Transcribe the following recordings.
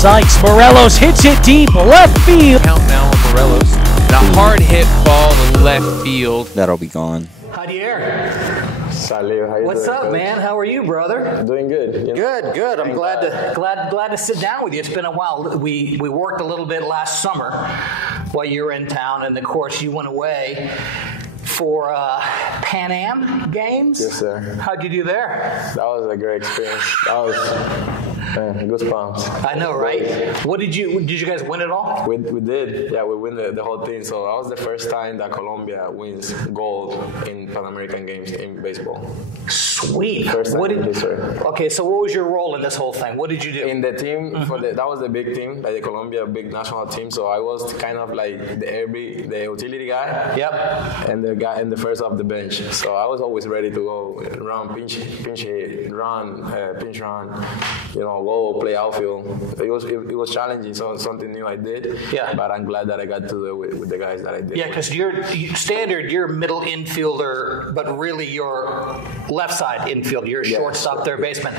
Sykes, Morelos hits it deep, left field. Count now on Morelos. And a hard hit ball to left field. That'll be gone. Jadier, Salud, how you what's doing, up, Coach? man? How are you, brother? Doing good. You know? Good. I'm glad to sit down with you. It's been a while. We worked a little bit last summer while you were in town, and of course you went away for Pan Am games. Yes, sir. How'd you do there? That was a great experience. That was goosebumps. I know, right? What did you guys win it all? We did. Yeah, we win the whole thing. So that was the first time that Colombia wins gold in Pan American Games in baseball. Sweet. First time in history. Okay, so what was your role in this whole thing? What did you do? In the team, that was the big team, like the Colombia big national team. So I was kind of like the utility guy. Yep. And the guy in the first off the bench. So I was always ready to go run, pinch hit, run, pinch run, go play outfield. It was challenging, so something new I did. Yeah. But I'm glad that I got to do it with the guys that I did. Yeah, because you're middle infielder, but really you're left side infielder. You're a shortstop, third baseman.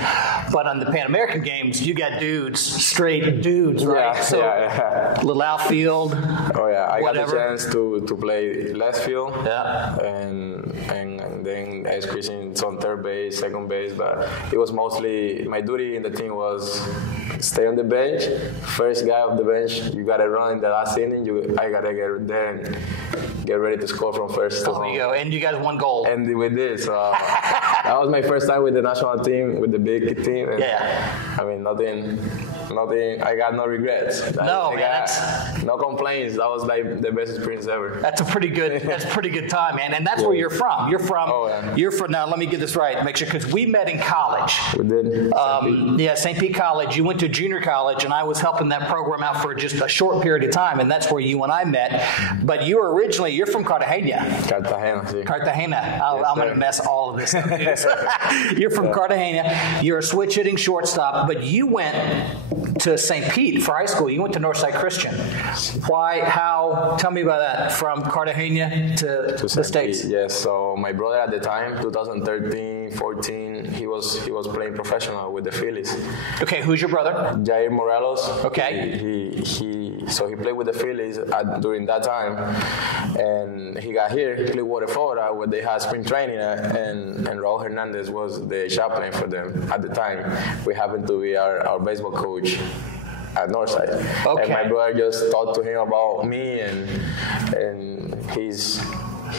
But on the Pan American Games, you got straight dudes, right? Yeah, so little outfield. Oh yeah, I whatever. got the chance to play left field. Yeah. And then I squeezed in some third base, second base, but it was mostly my duty in the team was stay on the bench. First guy off the bench, you gotta run in the last inning. I gotta get there and get ready to score from first to home. There you go. And you guys won gold. And we did. So that was my first time with the national team, with the big team. And I mean, nothing. I got no regrets. No, man. No complaints. That was like the best experience ever. That's a pretty good time, man. And that's where you're from. You're from. Now, let me get this right. Make sure, because we met in college. We did. St. Pete College. You went to junior college, and I was helping that program out for just a short period of time, and that's where you and I met. But you're from Cartagena. Cartagena. I'm going to mess all of this up. You're from Cartagena. You're a switch hitting shortstop, but you went to St. Pete for high school. You went to Northside Christian. Why? How? Tell me about that. From Cartagena to the States. Pete, yes. So my brother at the time, 2013, 14, he was playing professional with the Phillies. Okay, who's your brother? Jadier Morelos. Okay. He played with the Phillies during that time, and he got here, Clearwater, Florida, where they had spring training, and Raul Hernandez was the chaplain for them at the time. We happened to be our baseball coach at Northside. Okay. And my brother just talked to him about me and his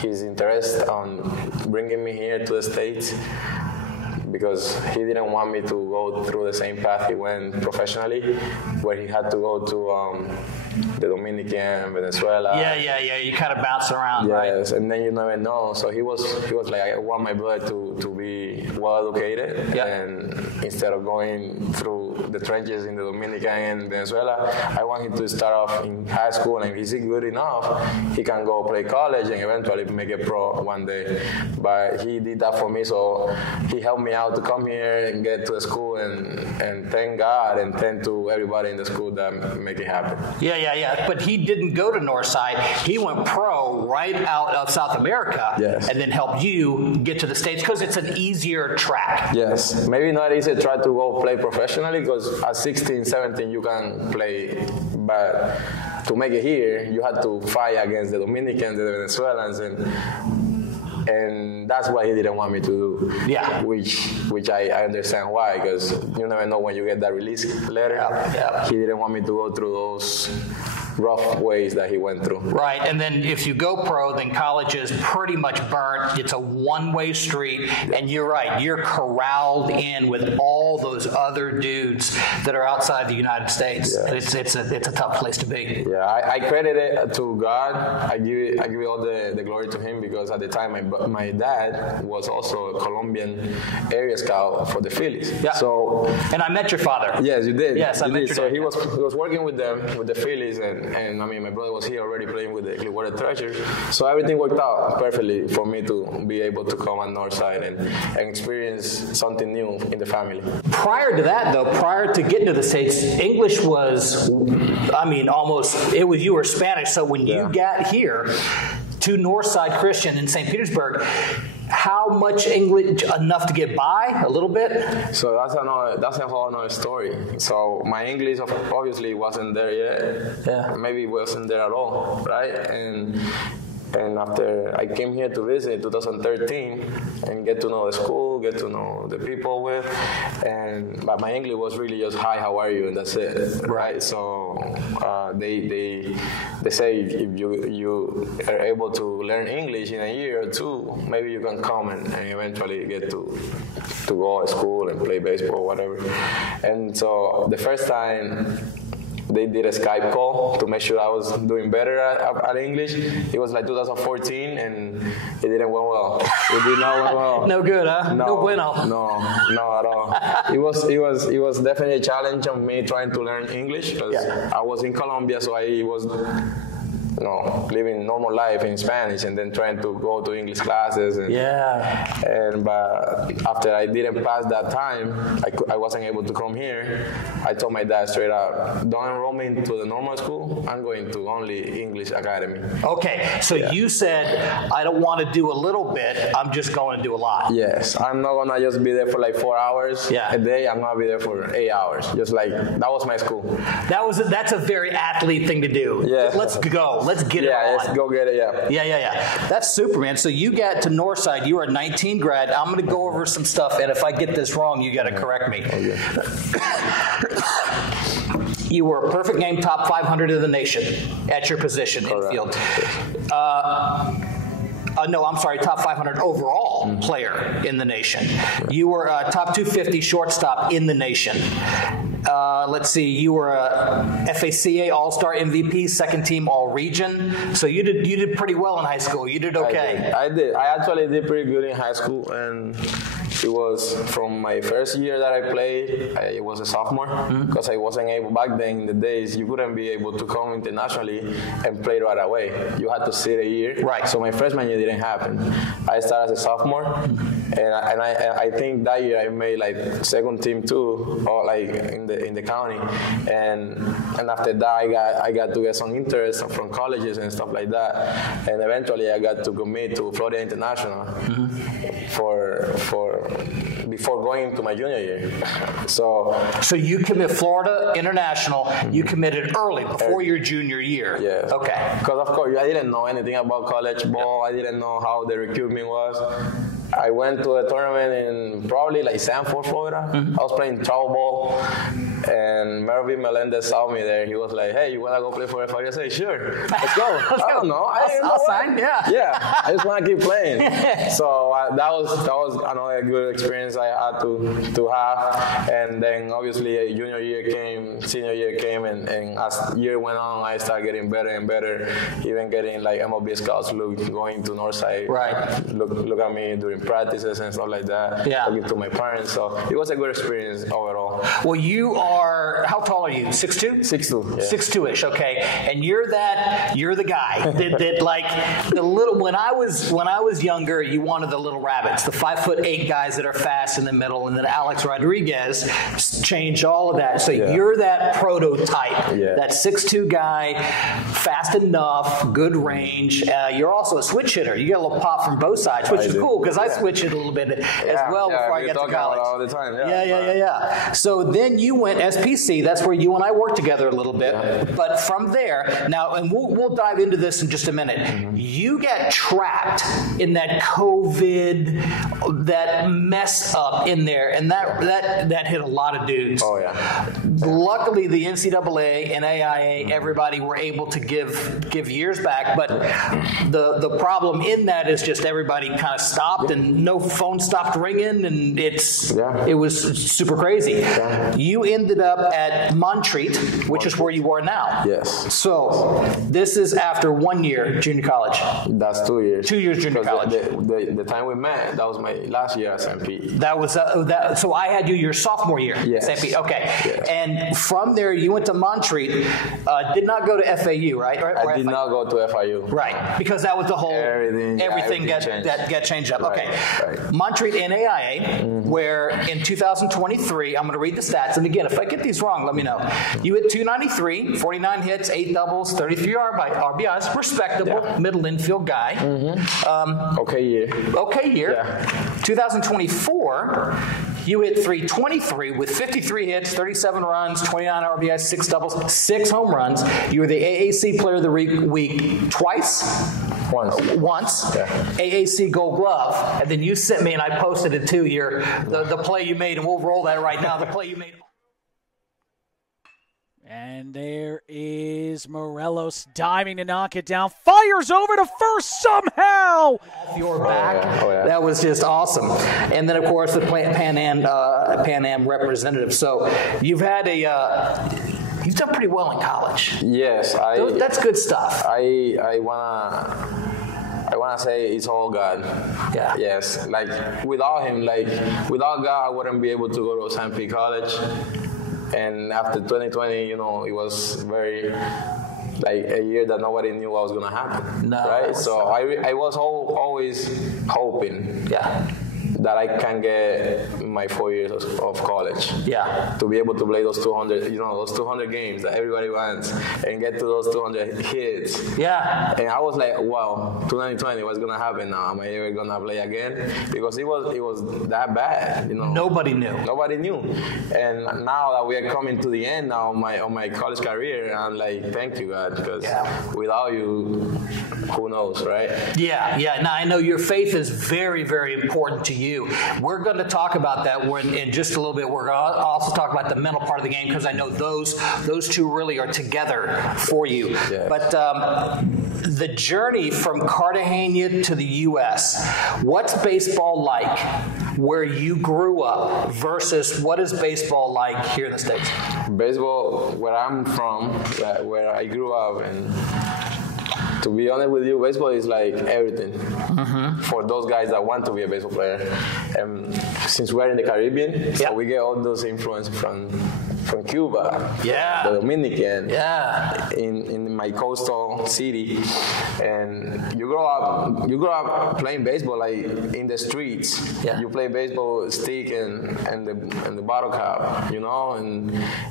interest on bringing me here to the States, because he didn't want me to go through the same path he went professionally, where he had to go to the Dominican, Venezuela. Yeah. You kind of bounce around, right? Yes, and then you never know. So he was like, I want my brother to be well educated, and instead of going through the trenches in the Dominican and Venezuela, I want him to start off in high school, and if he's good enough, he can go play college and eventually make a pro one day. But he did that for me, so he helped me out to come here and get to the school, and thank God and thank to everybody in the school that make it happen. Yeah. But he didn't go to Northside. He went pro right out of South America, and then helped you get to the States because it's an easier track. Yes, maybe not easy to try to go play professionally, because at 16, 17 you can play, but to make it here, you had to fight against the Dominicans, the Venezuelans, and that's what he didn't want me to do. Yeah. Which I understand why, because you never know when you get that release letter. Yeah. He didn't want me to go through those rough ways that he went through. Right, and then if you go pro, then college is pretty much burnt. It's a one-way street, and you're right. You're corralled in with all those other dudes that are outside the United States. And it's a tough place to be. Yeah, I credit it to God. I give all the glory to him, because at the time my dad was also a Colombian area scout for the Phillies. Yeah. So, and I met your father. Yes, you did. Yes, I met your dad. So he was working with them, with the Phillies, and I mean, my brother was here already playing with the Clearwater Treasures. So everything worked out perfectly for me to be able to come on Northside and experience something new in the family. Prior to that, though, prior to getting to the States, English was, I mean, you were Spanish. So when you got here to Northside Christian in St. Petersburg, How much English enough to get by? A little bit? So that's a whole other story. So my English obviously wasn't there yet. Yeah. Maybe it wasn't there at all, right? And after I came here to visit in 2013 and get to know the school, get to know the people but my English was really just, hi, how are you? And that's it, right? So they say if you are able to learn English in a year or two, maybe you can come and eventually get to go to school and play baseball or whatever. And so the first time they did a Skype call to make sure I was doing better at English. It was like 2014, and it didn't went well. It did not went well. No good, huh? No bueno. No, at all. It was definitely a challenge of me trying to learn English because I was in Colombia, so I was living normal life in Spanish and then trying to go to English classes. But after I didn't pass that time, I wasn't able to come here. I told my dad straight up, don't enroll me into the normal school. I'm going to only English Academy. Okay, so you said, I don't want to do a little bit, I'm just going to do a lot. Yes, I'm not going to just be there for like 4 hours a day. I'm going to be there for 8 hours. Just like, that was my school. That's a very athlete thing to do. Yeah. Let's go. Let's get it on. Let's go get it, Yeah. That's super, man. So you got to Northside. You were a 19 grad. I'm going to go over some stuff, and if I get this wrong, you got to correct me. Okay. You were a perfect game top 500 of the nation at your position in the field. No, I'm sorry, top 500 overall player in the nation. You were a top 250 shortstop in the nation. Let's see, you were a FACA All-Star MVP, second team All-Region. So you did pretty well in high school. You did okay. I did. I actually did pretty good in high school, and it was from my first year that I played. I was a sophomore because I wasn't able, back then in the days, you couldn't be able to come internationally and play right away. You had to sit a year. Right. So my freshman year didn't happen. I started as a sophomore, and I think that year I made like second team too, or like in the county, and after that I got to get some interest from colleges and stuff like that, and eventually I got to commit to Florida International before going to my junior year. So you commit Florida International. You committed early, before your junior year. Yes. Okay. Because of course I didn't know anything about college ball. I didn't know how the recruitment was. I went to a tournament in probably like Sanford, Florida. I was playing travel ball, and Mervyn Melendez saw me there. He was like, "Hey, you wanna go play for FIU?" I said, "Sure, let's go." I don't know. I'll sign. Yeah. I just want to keep playing. So that was another good experience I had to have. And then obviously junior year came, senior year came, and as year went on, I started getting better and better. Even getting like MLB scouts going to Northside. Right. Look at me during practices and stuff like that. Yeah. Talking to my parents. So it was a good experience overall. Well, you are, how tall are you? 6'2"? 6'2". Yeah. 6'2"-ish, okay. And you're the guy that like the little, when I was younger, you wanted the little rabbits, the 5'8" guys that are fast in the middle, and then Alex Rodriguez changed all of that. So you're that prototype, that 6'2" guy, fast enough, good range. You're also a switch hitter. You get a little pop from both sides, which is cool because I switched it a little bit as well before I got to college. All the time. Yeah. So then you went SPC. That's where you and I worked together a little bit. Yeah. But from there, now, and we'll dive into this in just a minute. You got trapped in that COVID, that mess up in there, and that hit a lot of dudes. Oh yeah. Luckily, the NCAA and AIA, everybody were able to give years back. But the problem in that is just everybody kind of stopped, and no phone stopped ringing, and it was super crazy. Yeah. You ended up at Montreat, which is where you are now. Yes. So this is after 1 year junior college. That's 2 years. 2 years junior college. The time we met, that was my last year at SMP. That was so I had you your sophomore year at SMP. Okay. Yes. And from there you went to Montreat. Did not go to FAU, right? I did not go to FIU. Right, because that was the whole everything got changed. That got changed up. Right. Okay. Montreat NAIA, where in 2023, I'm going to read the stats. And again, if I get these wrong, let me know. You hit 293, 49 hits, 8 doubles, 33 RBIs. Respectable, middle infield guy. Okay year. Okay year. Yeah. 2024, you hit 323 with 53 hits, 37 runs, 29 RBIs, 6 doubles, 6 home runs. You were the AAC Player of the Week twice. Once. Yeah. AAC Gold Glove. And then you sent me, and I posted it too, the play you made, and we'll roll that right now. The play you made. And there is Morelos diving to knock it down. Fires over to first somehow. Your back. Oh, yeah. That was just awesome. And then, of course, the Pan Am representative. So you've had you've done pretty well in college. Yes, that's good stuff. I wanna say it's all God. Yeah. Yes. Like without him, without God, I wouldn't be able to go to St. Pete College. And after 2020, it was very a year that nobody knew what was gonna happen. No. Right. So I was always hoping. Yeah. That I can get my 4 years of college. Yeah. To be able to play those 200 games that everybody wants and get to those 200 hits. Yeah. And I was like, wow, 2020, what's gonna happen now? Am I ever gonna play again? Because it was that bad, Nobody knew. Nobody knew. And now that we are coming to the end now of my college career, I'm like, thank you, God, because without you, who knows, right? Yeah. Now, I know your faith is very, very important to you. We're going to talk about that in just a little bit. We're going to also talk about the mental part of the game because I know those two really are together for you. Yeah. But the journey from Cartagena to the U.S., what's baseball like where you grew up versus what is baseball like here in the States? Baseball, where I'm from, where I grew up, and to be honest with you, baseball is like everything for those guys that want to be a baseball player. And since we're in the Caribbean, so we get all those influences from Cuba, the Dominican, in my coastal city, and you grow up playing baseball like in the streets. You play baseball stick and the bottle cap,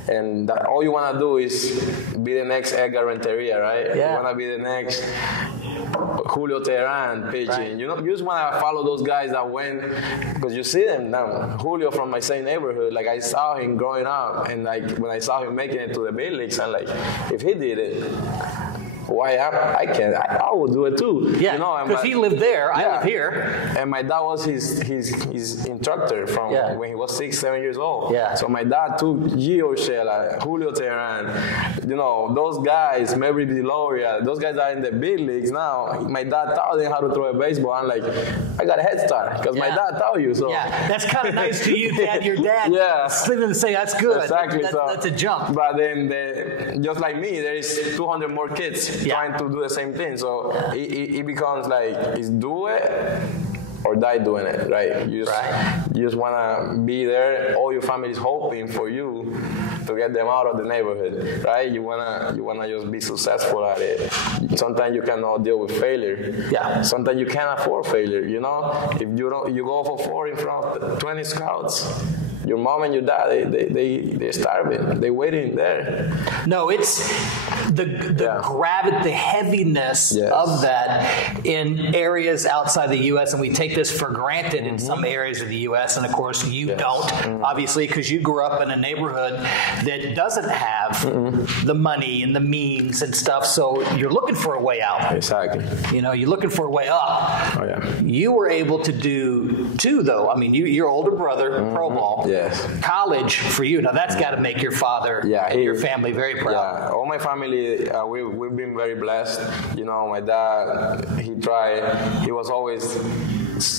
and that all you wanna do is be the next Edgar Renteria, right? You wanna be the next Julio Teheran pitching. Right. You just want to follow those guys that went, because you see them now. Julio from my same neighborhood, I saw him growing up, and when I saw him making it to the big leagues, I'm like, if he did it, why I can't? I will do it too. Yeah, because he lived there. I live here. And my dad was his instructor from when he was 6-7 years old. Yeah. So my dad took Gio Urshela, Julio Teheran, those guys, Mary DeLoria, those guys are in the big leagues now. My dad taught them how to throw a baseball. I'm like, I got a head start because my dad taught you. So that's kind of nice to you, Dad. Your dad. Sitting and say that's good. Exactly. That's a jump. But then, just like me, there is 200 more kids trying to do the same thing. So it becomes like, is do it or die doing it, right? You just want to be there. All your family is hoping for you to get them out of the neighborhood, right? You wanna just be successful at it. Sometimes you cannot deal with failure. Yeah. Sometimes you can't afford failure. If you go for 4 in front of 20 scouts, your mom and your dad, they're starving. They're waiting there. No, it's the gravity, the heaviness of that in areas outside the U.S., and we take this for granted in some areas of the U.S., and of course you don't, obviously, because you grew up in a neighborhood that doesn't have the money and the means and stuff, so you're looking for a way out. Exactly. You're looking for a way up. Oh, yeah. You were able to do two, though. I mean, your older brother, pro ball. Yes. College for you. Now that's got to make your father and your family very proud. Yeah, all my family, we've been very blessed. My dad, he tried. He was always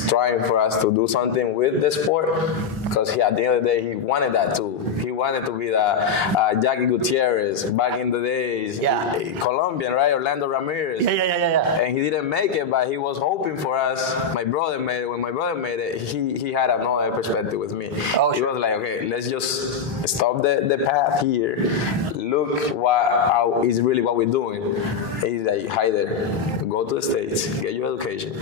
trying for us to do something with the sport, because at the end of the day, he wanted that too. He wanted to be the Jackie Gutierrez back in the days. Yeah. Colombian, right? Orlando Ramirez. Yeah. And he didn't make it, but he was hoping for us. My brother made it. When my brother made it, he had another perspective with me. Oh, he sure. was like, okay, let's just stop the path here. Look how is really what we're doing. He's like, hi there, go to the States, get your education,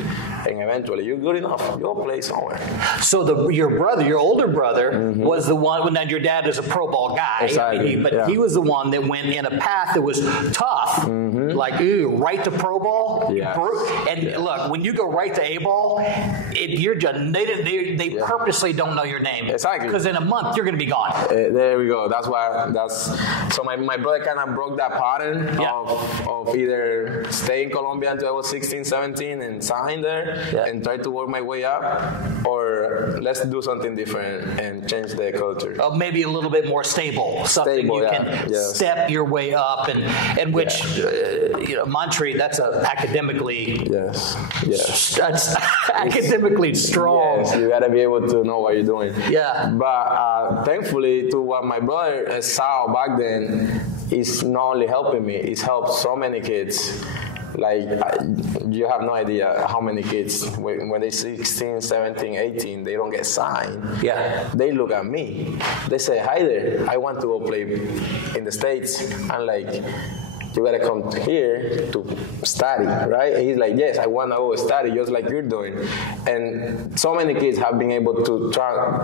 and eventually you're good enough, you'll play somewhere. So your older brother was the one. Well, now your dad is a pro ball guy, Exactly. but he was the one that went in a path that was tough, like right to pro ball. Yeah. And look, when you go right to A ball, you're just they purposely don't know your name. Exactly. Because in a month you're going to be gone. There we go. So my brother kind of broke that pattern of either stay in Colombia until I was 16, 17 and sign there and try to work my way up, or let's do something different and change the culture. Maybe a little bit more stable, something you can step your way up, and which Montreat, that's academically that's academically strong. Yes, you gotta be able to know what you're doing. Yeah. But thankfully, to what my brother saw back then, is not only helping me, it's helped so many kids. Like, you have no idea how many kids, when they're 16, 17, 18, they don't get signed. Yeah. They look at me. They say, hi there, I want to go play in the States. I'm like, you gotta come here to study, right? And he's like, yes, I wanna go study just like you're doing. And so many kids have been able to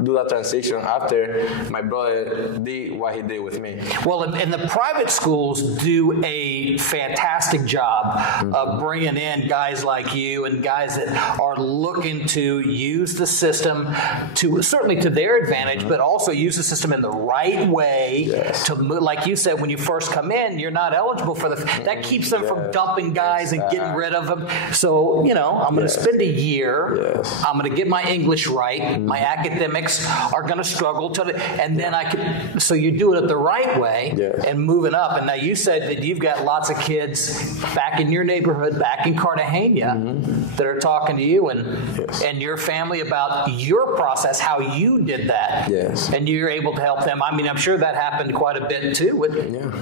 do that transition after my brother did what he did with me. Well, and the private schools do a fantastic job of bringing in guys like you and guys that are looking to use the system certainly to their advantage, but also use the system in the right way to move. Like you said, when you first come in, you're not eligible for that keeps them from dumping guys and getting rid of them. So, I'm going to spend a year. I'm going to get my English right. My academics are going to struggle and then so you do it the right way and moving up. And now you said that you've got lots of kids back in your neighborhood, back in Cartagena, that are talking to you and your family about your process, how you did that. Yes. And you're able to help them. I mean, I'm sure that happened quite a bit too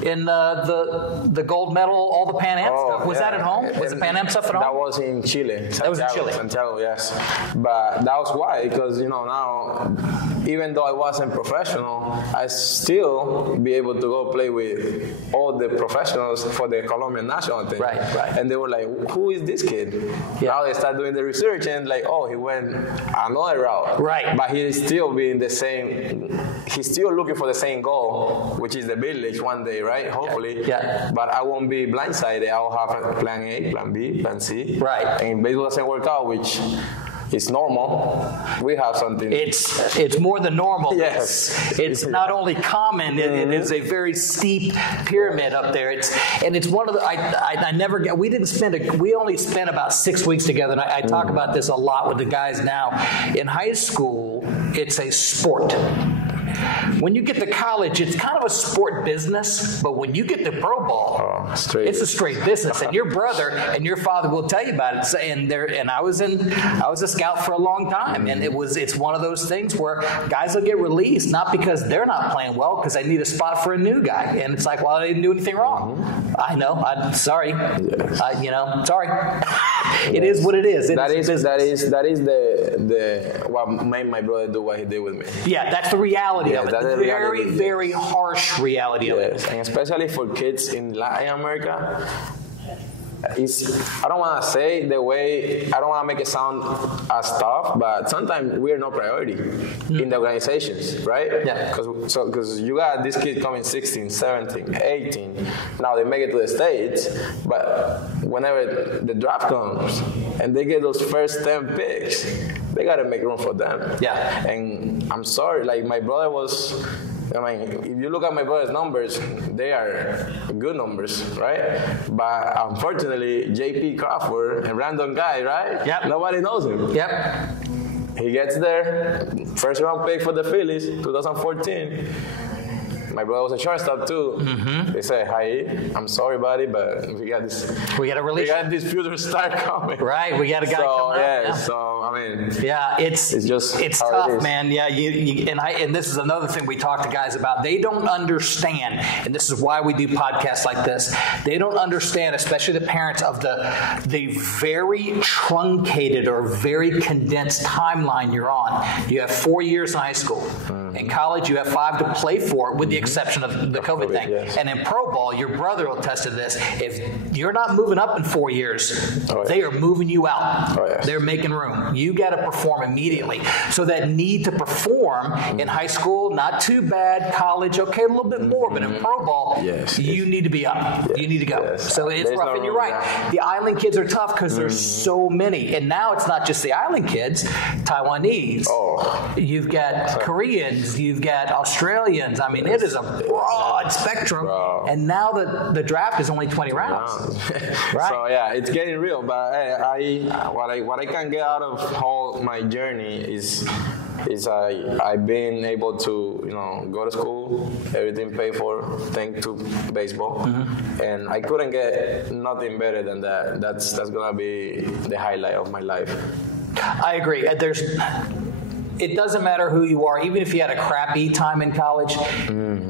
in the gold medal, all the Pan Am stuff. Was that at home? Was the Pan Am stuff at home? That was in Chile. That was in Chile. Santiago, yes. But that was why, because, now, even though I wasn't professional, I still be able to go play with all the professionals for the Colombian national team. Right. And they were like, who is this kid? Now they start doing the research and like, oh, he went another route. Right. But he's still he's still looking for the same goal, which is the village one day, right? Hopefully. Yeah. But I won't be blindsided. I'll have a plan A, plan B, plan C. Right. And if baseball doesn't work out, which is normal, we have something. It's more than normal. Yes. It's not only common, it is a very steep pyramid up there. It's one of the, I never get, we only spent about 6 weeks together, and I talk about this a lot with the guys now. In high school, it's a sport. When you get to college, it's kind of a sport business, but when you get to pro ball, it's a straight business. And your brother and your father will tell you about it. And I was a scout for a long time, and it's one of those things where guys will get released not because they're not playing well, because they need a spot for a new guy. And it's like, well, I didn't do anything wrong. I know. I'm sorry. Yes. Sorry. It is what it is. That is the what made my brother do what he did with me. Yeah, that's the reality of it. That's the very, reality. very harsh reality of it. And especially for kids in Latin America, I don't want to say I don't want to make it sound as tough, but sometimes we're no priority in the organizations, right? Yeah. Because you got this kid coming 16, 17, 18, now they make it to the States, but whenever the draft comes and they get those first 10 picks, they got to make room for them. Yeah. And I'm sorry, like my brother was... if you look at my brother's numbers, they are good numbers, right? But unfortunately, J.P. Crawford, a random guy, right? Yep. Nobody knows him. Yep. He gets there, first round pick for the Phillies, 2014. my brother was a shortstop too. Mm-hmm. They said, "Hi, I'm sorry, buddy, but we got this. We got to release. We got this future star coming." Right. We got a guy coming up. Yeah. So I mean. Yeah, it's tough, it is. man. Yeah, and this is another thing we talk to guys about. They don't understand, and this is why we do podcasts like this. They don't understand, especially the parents, of the very truncated or very condensed timeline you're on. You have 4 years in high school. In college, you have 5 to play for, with the exception of the COVID thing. Yes. And in pro ball, your brother will attest to this. If you're not moving up in 4 years, they are moving you out. They're making room. You got to perform immediately. So that need to perform in high school, not too bad. College, okay, a little bit more. But in pro ball, you need to be up. Yes. You need to go. Yes. So it's There's rough. no And you're room right. now. The island kids are tough because there's so many. And now it's not just the island kids. Taiwanese. You've got Koreans. You've got Australians. I mean, it is a broad spectrum. And now the draft is only 20 rounds. Right. So yeah, it's getting real. But what I can get out of whole my journey is I've been able to go to school, everything paid for, thanks to baseball, and I couldn't get nothing better than that. That's gonna be the highlight of my life. I agree. It doesn't matter who you are, even if you had a crappy time in college,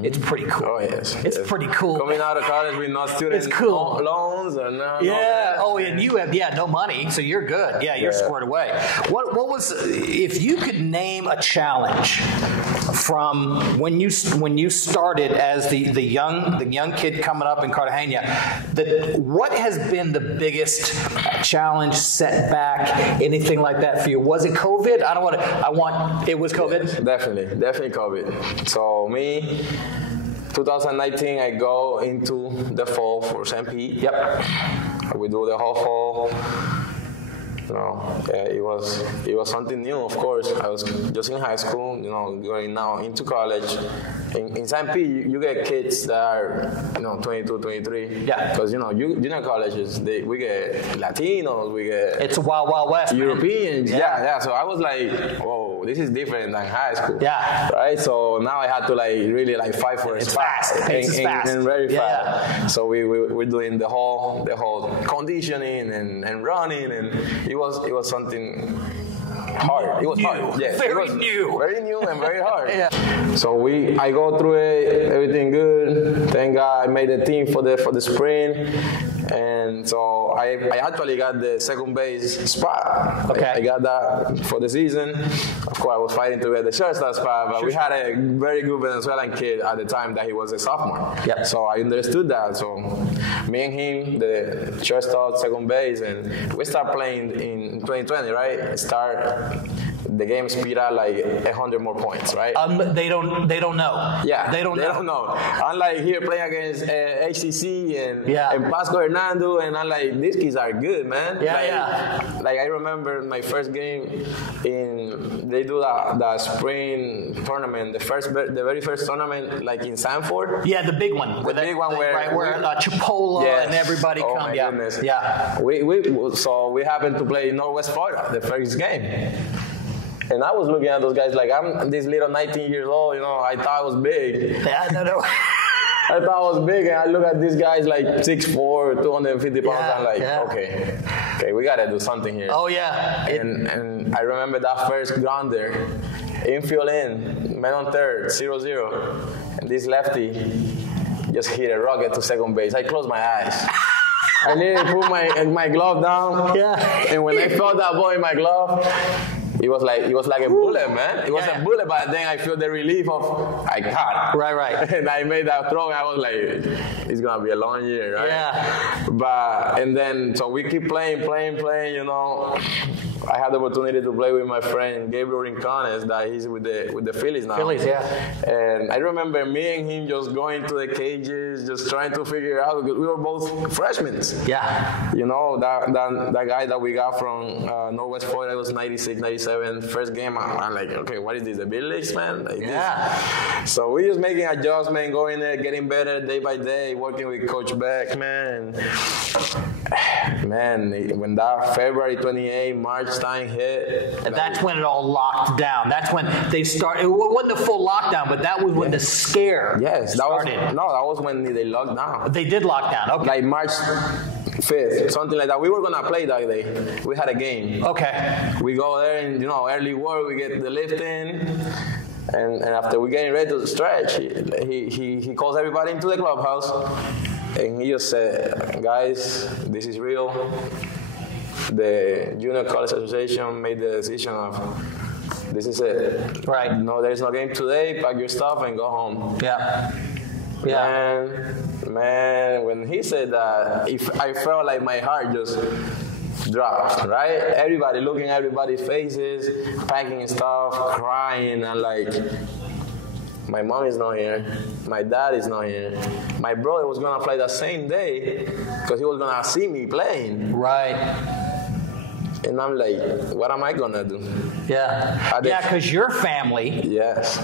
it's pretty cool. Oh, yes. It's pretty cool. Coming out of college with no student loans or no. Yeah. And you have no money, so you're good. Yeah, you're squared away. What was, if you could name a challenge from when you started as the young kid coming up in Cartagena, what has been the biggest challenge, setback, anything like that for you? Was it COVID? It was COVID? Definitely COVID. So me, 2019, I go into the fall for St. Pete. Yep. We do the whole fall. It was something new, of course. I was just in high school, going now into college. In St. Pete, you get kids that are, 22, 23. Yeah. Because, junior colleges, we get Latinos, we get... It's a wild, wild west, Europeans. Man. Yeah. So I was like, whoa, this is different than high school. Yeah. Right? So now I had to, really fight for a spot. Fast. It's fast. And very Yeah. fast. So we're doing the whole conditioning and running, and it was something hard. It was hard. Yes, Very new. Very new and very hard. Yeah. So I go through it, everything good. Thank God I made the team for the spring. And so I actually got the second base spot. Okay. I got that for the season. Of course, I was fighting to get the shortstop spot, but we had a very good Venezuelan kid at the time that he was a sophomore. Yeah. So I understood that. So me and him, the shortstop, second base, and we start playing in 2020, right? The game speed up 100 more points, right? They don't know. Yeah, they don't know. Unlike here playing against HCC and Pasco Hernando, and I'm like, these kids are good, man. Like I remember my first game they do the spring tournament, the very first tournament, in Sanford. Yeah, the big one. The big one where Chipola and everybody come. My Yeah, goodness. Yeah. We happened to play Northwest Florida the first game. And I was looking at those guys like, I'm this little 19 years old, I thought I was big. Yeah, no. I thought I was big, and I look at these guys 6'4", 250 pounds, I'm like, okay, we gotta do something here. Oh, yeah. And I remember that first grounder, infield man on third, 0-0, and this lefty just hit a rocket to second base. I closed my eyes. I literally put my glove down, and when I felt that ball in my glove, it was like a bullet, man. It was a bullet, but then I feel the relief of I caught. Right. And I made that throw, and I was like, it's gonna be a long year, right? Yeah. And then so we keep playing. I had the opportunity to play with my friend Gabriel Rincones, that he's with the Phillies now. And I remember me and him just going to the cages, just trying to figure out, because we were both freshmen. Yeah. That guy that we got from Northwest Florida was 96, 97. First game, I'm like, okay, what is this, the big leagues, man? This. So we just making adjustments, going there, getting better day by day, working with Coach Beck, man. Man, when that February 28, March March time hit. And that's when it all locked down. That's when they started. It wasn't a full lockdown, but that was when the scare started. That was when they locked down. They did lock down. Okay. Like March 5th, something like that. We were gonna play that day. We had a game. Okay. We go there and early work. We get the lift in, and after we getting ready to stretch, he calls everybody into the clubhouse, and he just said, "Guys, this is real. The Junior College Association made the decision of this is it. Right. No, there's no game today. Pack your stuff and go home." Yeah. Yeah. Man, when he said that, I felt like my heart just dropped, right? Everybody looking at everybody's faces, packing stuff, crying, and like, my mom is not here, my dad is not here. My brother was gonna play that same day because he was gonna see me playing. Right. And I'm like, what am I gonna do? Yeah. Yeah, because your family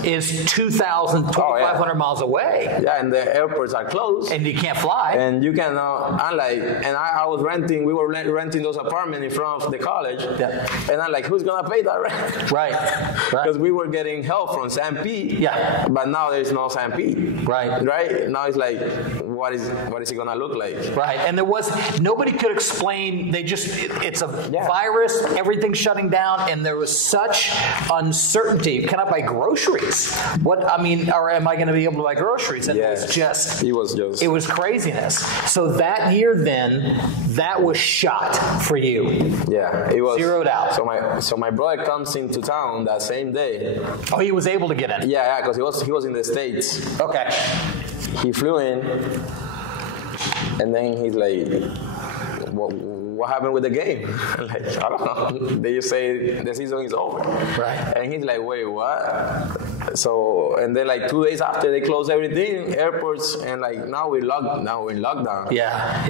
is 2,500 miles away. Yeah, and the airports are closed. And you can't fly. And you cannot, I was renting, we were renting those apartments in front of the college. Yeah. And I'm like, who's gonna pay that rent? Right. Because we were getting help from San P. Yeah. But now there's no San P. Right. Right? Now it's like, what is it gonna look like? Right. And nobody could explain, it's a virus, everything's shutting down, and there was such uncertainty. Can I buy groceries? Or am I going to be able to buy groceries? And it was craziness. So that year then, that was shot for you. Yeah, it was zeroed out. So my brother comes into town that same day. Oh, he was able to get in. Yeah, because he was in the States. Okay. He flew in, and then he's like, what happened with the game? Like, I don't know. They just say the season is over. Right. And he's like, wait, what? So, and then like 2 days after they close everything, airports, and like now we're in lockdown. Yeah.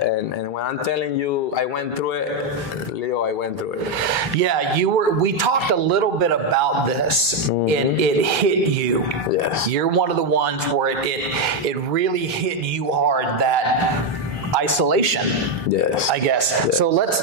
And when I'm telling you, I went through it, Leo, I went through it. Yeah, we talked a little bit about this. Mm-hmm. It hit you. Yes. You're one of the ones where it really hit you hard, that isolation. Yes. I guess. Yes. So let's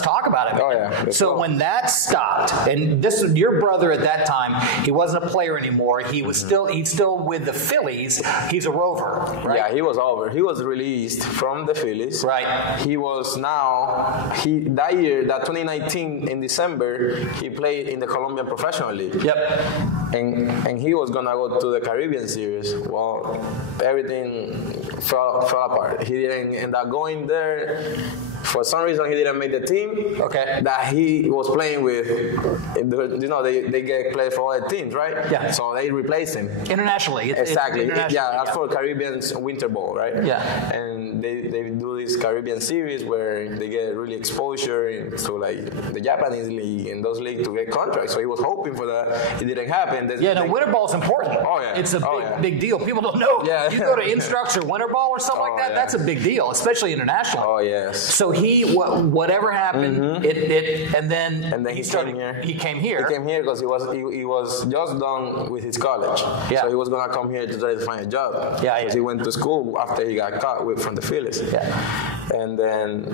talk about it. Oh yeah. So when that stopped, and this was your brother at that time, he wasn't a player anymore. He was he's still with the Phillies. He's a Rover, right? Yeah, he was over. He was released from the Phillies. Right. He was that year, that 2019 in December, he played in the Colombian Professional League. Yep. And he was gonna go to the Caribbean Series. Well, everything fell apart. He didn't end up going there. For some reason, he didn't make the team. Okay. That he was playing with. They get played for other teams, right? Yeah. So they replaced him. Internationally. Exactly. That's for Caribbean Winter Bowl, right? Yeah. And they do this Caribbean series where they get really exposure to like the Japanese league and those leagues to get contracts. So he was hoping for that. It didn't happen. Winter Ball is important. Oh yeah. It's a big deal. People don't know. Yeah. You go to Instructs or Winter Ball or something like that. Yeah. That's a big deal, especially internationally. Oh yes. So whatever happened, mm-hmm. and then he came here. He came here. He came here because he was just done with his college. Yeah. So he was gonna come here to try to find a job. Yeah. Because he went to school after he got cut from the Phillies. Yeah. And then,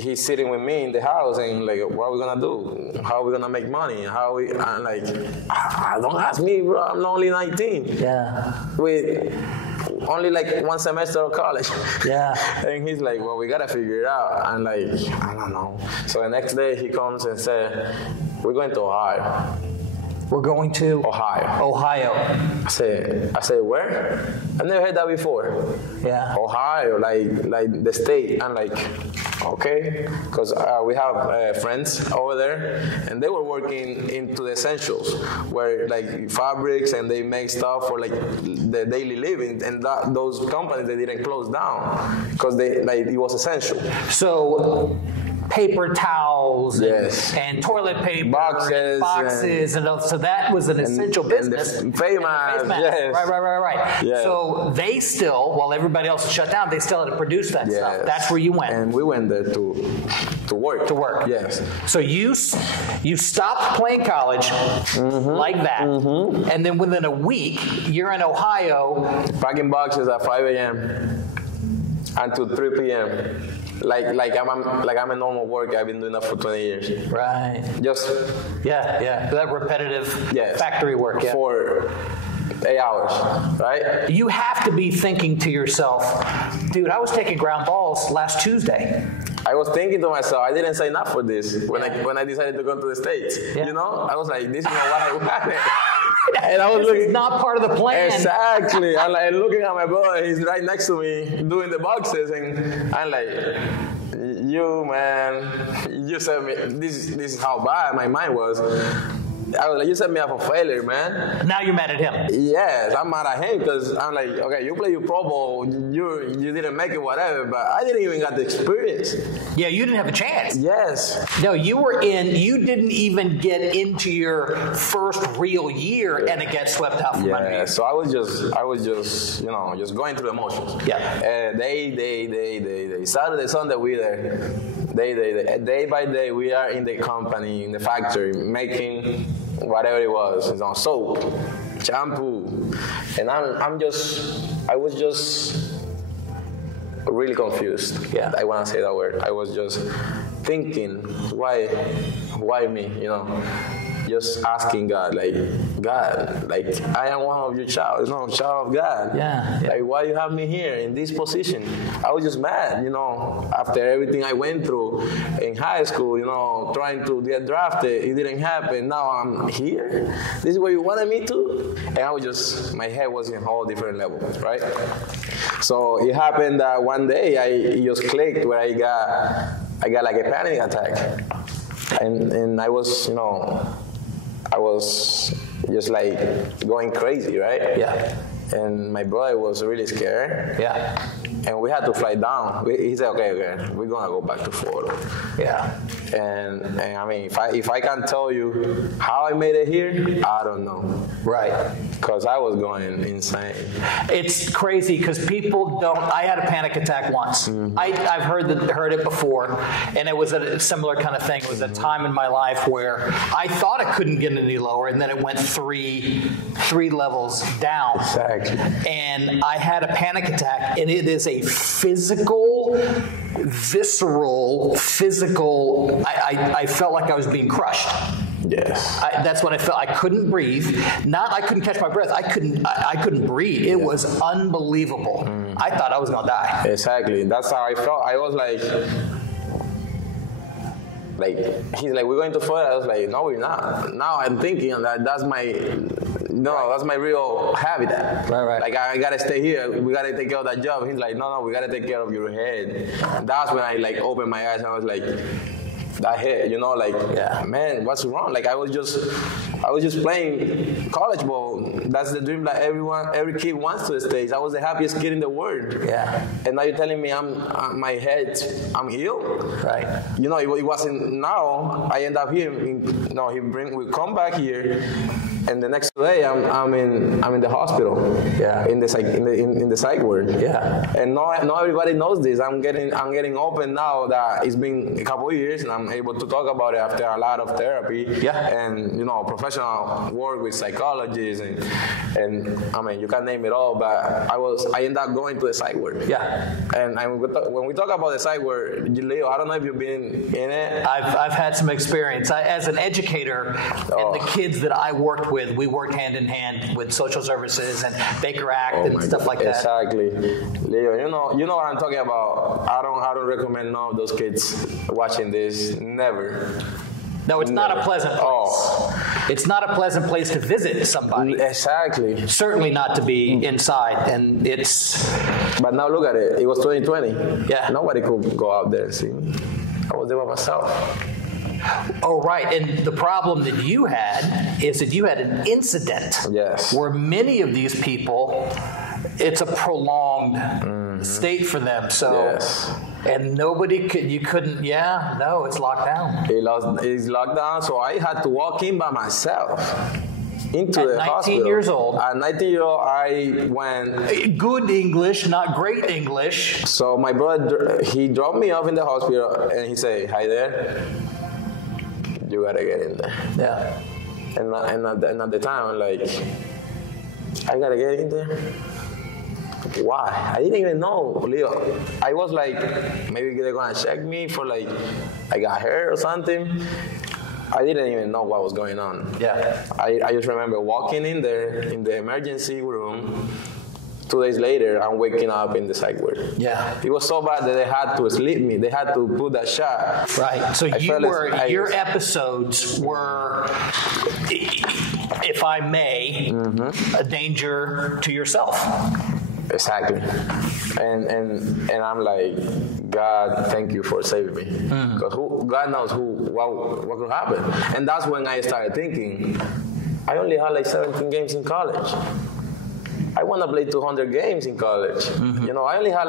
he's sitting with me in the house and like, what are we gonna do? How are we gonna make money? I'm like, don't ask me, bro. I'm only 19. Yeah. With only like one semester of college. Yeah. And he's like, well, we gotta figure it out. I'm like, I don't know. So the next day he comes and said, we're going to Ohio. We're going to Ohio. I said, where? I never heard that before. Yeah. Ohio, like the state. I'm like, okay, because we have friends over there, and they were working into the essentials, where like fabrics, and they make stuff for like the daily living, and those companies, they didn't close down because it was essential. So paper towels and toilet paper, boxes, and so that was an essential business. And face masks. Yes. Right. Yes. So they still, while everybody else was shut down, they still had to produce that stuff. That's where you went. And we went there to work. To work. Yes. So you stopped playing college like that, and then within a week, you're in Ohio. Packing boxes at 5 a.m. until 3 p.m. Like I'm a normal worker. I've been doing that for 20 years. Right. Just that repetitive factory work. Yeah. For 8 hours, right? You have to be thinking to yourself, dude, I was taking ground balls last Tuesday. I was thinking to myself, I didn't sign up for this when I decided to go to the States. Yeah. You know, I was like, this is not what I wanted. And I was looking. It's not part of the plan. Exactly. I'm like looking at my brother. He's right next to me doing the boxes, and I'm like, you man, you said me. This is how bad my mind was. I was like, you set me up for failure, man. Now you're mad at him. Yes, I'm mad at him because I'm like, okay, you play your Pro Bowl, you didn't make it, whatever, but I didn't even got the experience. Yeah, you didn't have a chance. Yes. No, you didn't even get into your first real year and it got swept out from under you. So I was just, just going through the motions. Yeah. They Saturday, Sunday, we there. Day by day, we are in the company, in the factory, making whatever it was, soap, shampoo, and I was just really confused. Yeah. I want to say that word. I was just thinking, why me? Just asking God, God, I am one of your child of God. Yeah. Like, why you have me here in this position? I was just mad, after everything I went through in high school, trying to get drafted, it didn't happen. Now I'm here. This is where you wanted me to, and I was just, my head was in a whole different level, right? So it happened that one day it just clicked where I got like a panic attack, and I was, I was just like going crazy, right? Yeah. And my brother was really scared. Yeah. And we had to fly down. He said, okay, we're gonna go back to Florida. Yeah. And I mean, if I can tell you how I made it here, I don't know. Right. Because I was going insane. It's crazy because people don't. I had a panic attack once. Mm-hmm. I've heard it before, and it was a similar kind of thing. It was a time in my life where I thought I couldn't get any lower, and then it went three levels down. Exactly. And I had a panic attack, and it is a visceral. I felt like I was being crushed. Yes. That's when I felt. I couldn't breathe. Not I couldn't catch my breath. I couldn't breathe. It was unbelievable. I thought I was gonna die. Exactly. That's how I felt. I was like he's like, we're going to Florida. I was like, no, we're not. Now I'm thinking that's my real habitat. Right. Like, I gotta stay here. We gotta take care of that job. He's like, no, we gotta take care of your head. And that's when I opened my eyes and I was like, that head, man, what's wrong? Like, I was just playing college ball. That's the dream that every kid wants to the States. I was the happiest kid in the world. Yeah. And now you're telling me I'm ill? Right. It wasn't. Now I end up here. We come back here, and the next day I'm in the hospital. Yeah. In the psych ward. Yeah. And not everybody knows this. I'm getting open now that it's been a couple of years, and I'm able to talk about it after a lot of therapy. Yeah. And professional work with psychologists and I mean, you can name it all. But I ended up going to the psych ward. Yeah. And when we talk about the psych ward, Leo, I don't know if you've been in it. I've had some experience. As an educator, and the kids that I worked with, we worked hand in hand with social services and Baker Act and stuff like that. Exactly. Leo, you know what I'm talking about. I don't recommend none of those kids watching this. Never. No, it's not a pleasant place. Oh. It's not a pleasant place to visit somebody. Exactly. Certainly not to be inside, and it's... But now look at it. It was 2020. Yeah. Nobody could go out there and see me. I was there by myself. Oh, right. And the problem that you had is that you had an incident. Yes. Where many of these people, it's a prolonged state for them. So... Yes. And you couldn't, it's locked down. It's locked down, so I had to walk in by myself into the hospital. At 19 years old. At 19 years old, I went... Good English, not great English. So my brother, he dropped me off in the hospital, and he said, hi there, you gotta get in there. Yeah. And at the time, I'm like, I gotta get in there? Why? I didn't even know, Leo. I was like, maybe they're gonna check me for like I got hurt or something. I didn't even know what was going on. Yeah. I just remember walking in there in the emergency room. 2 days later, I'm waking up in the psych ward. Yeah. It was so bad that they had to sleep me. They had to put that shot. Right. So your episodes were, if I may, a danger to yourself. Exactly. And I'm like, God, thank you for saving me. Because God knows what could happen. And that's when I started thinking, I only had like 17 games in college. I want to play 200 games in college. You know, I only had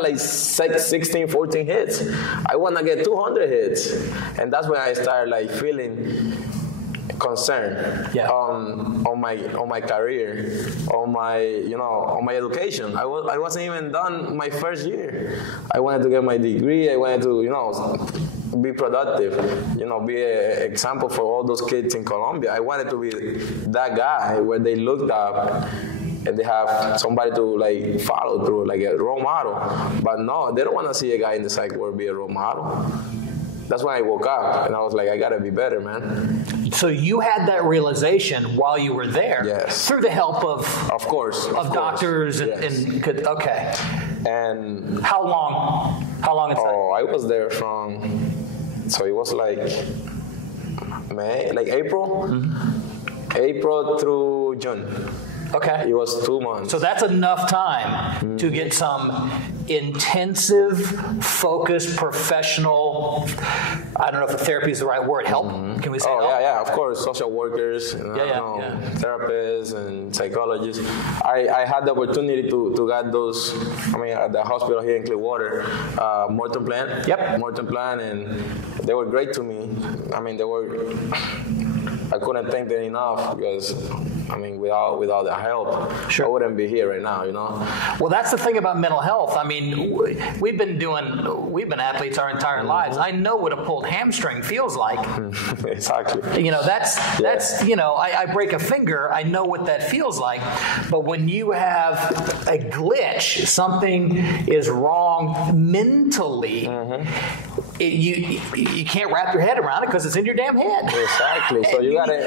like 16, 14 hits. I want to get 200 hits. And that's when I started like feeling concerned on my career, on my education. I wasn't even done my first year. I wanted to get my degree. I wanted to, be productive, be an example for all those kids in Colombia. I wanted to be that guy where they looked up and they have somebody to like follow through, like a role model. But no, they don't want to see a guy in the psych ward be a role model. That's when I woke up and I was like, I gotta be better, man. So you had that realization while you were there, yes, through the help of doctors and okay. And how long? It I was there so it was like April, April through June. Okay. It was 2 months. So that's enough time to get some intensive, focused, professional, I don't know if therapy is the right word, help? Can we say help? Yeah, of course. Social workers, therapists and psychologists. I had the opportunity to get those, at the hospital here in Clearwater, Morton Plan. Yep. Morton Plan, and they were great to me. I couldn't thank them enough because, without the help, sure, I wouldn't be here right now, Well, that's the thing about mental health. We've been athletes our entire lives. I know what a pulled hamstring feels like. Exactly. That's I break a finger, I know what that feels like. But when you have a glitch, something is wrong mentally, you can't wrap your head around it because it's in your damn head. Exactly. So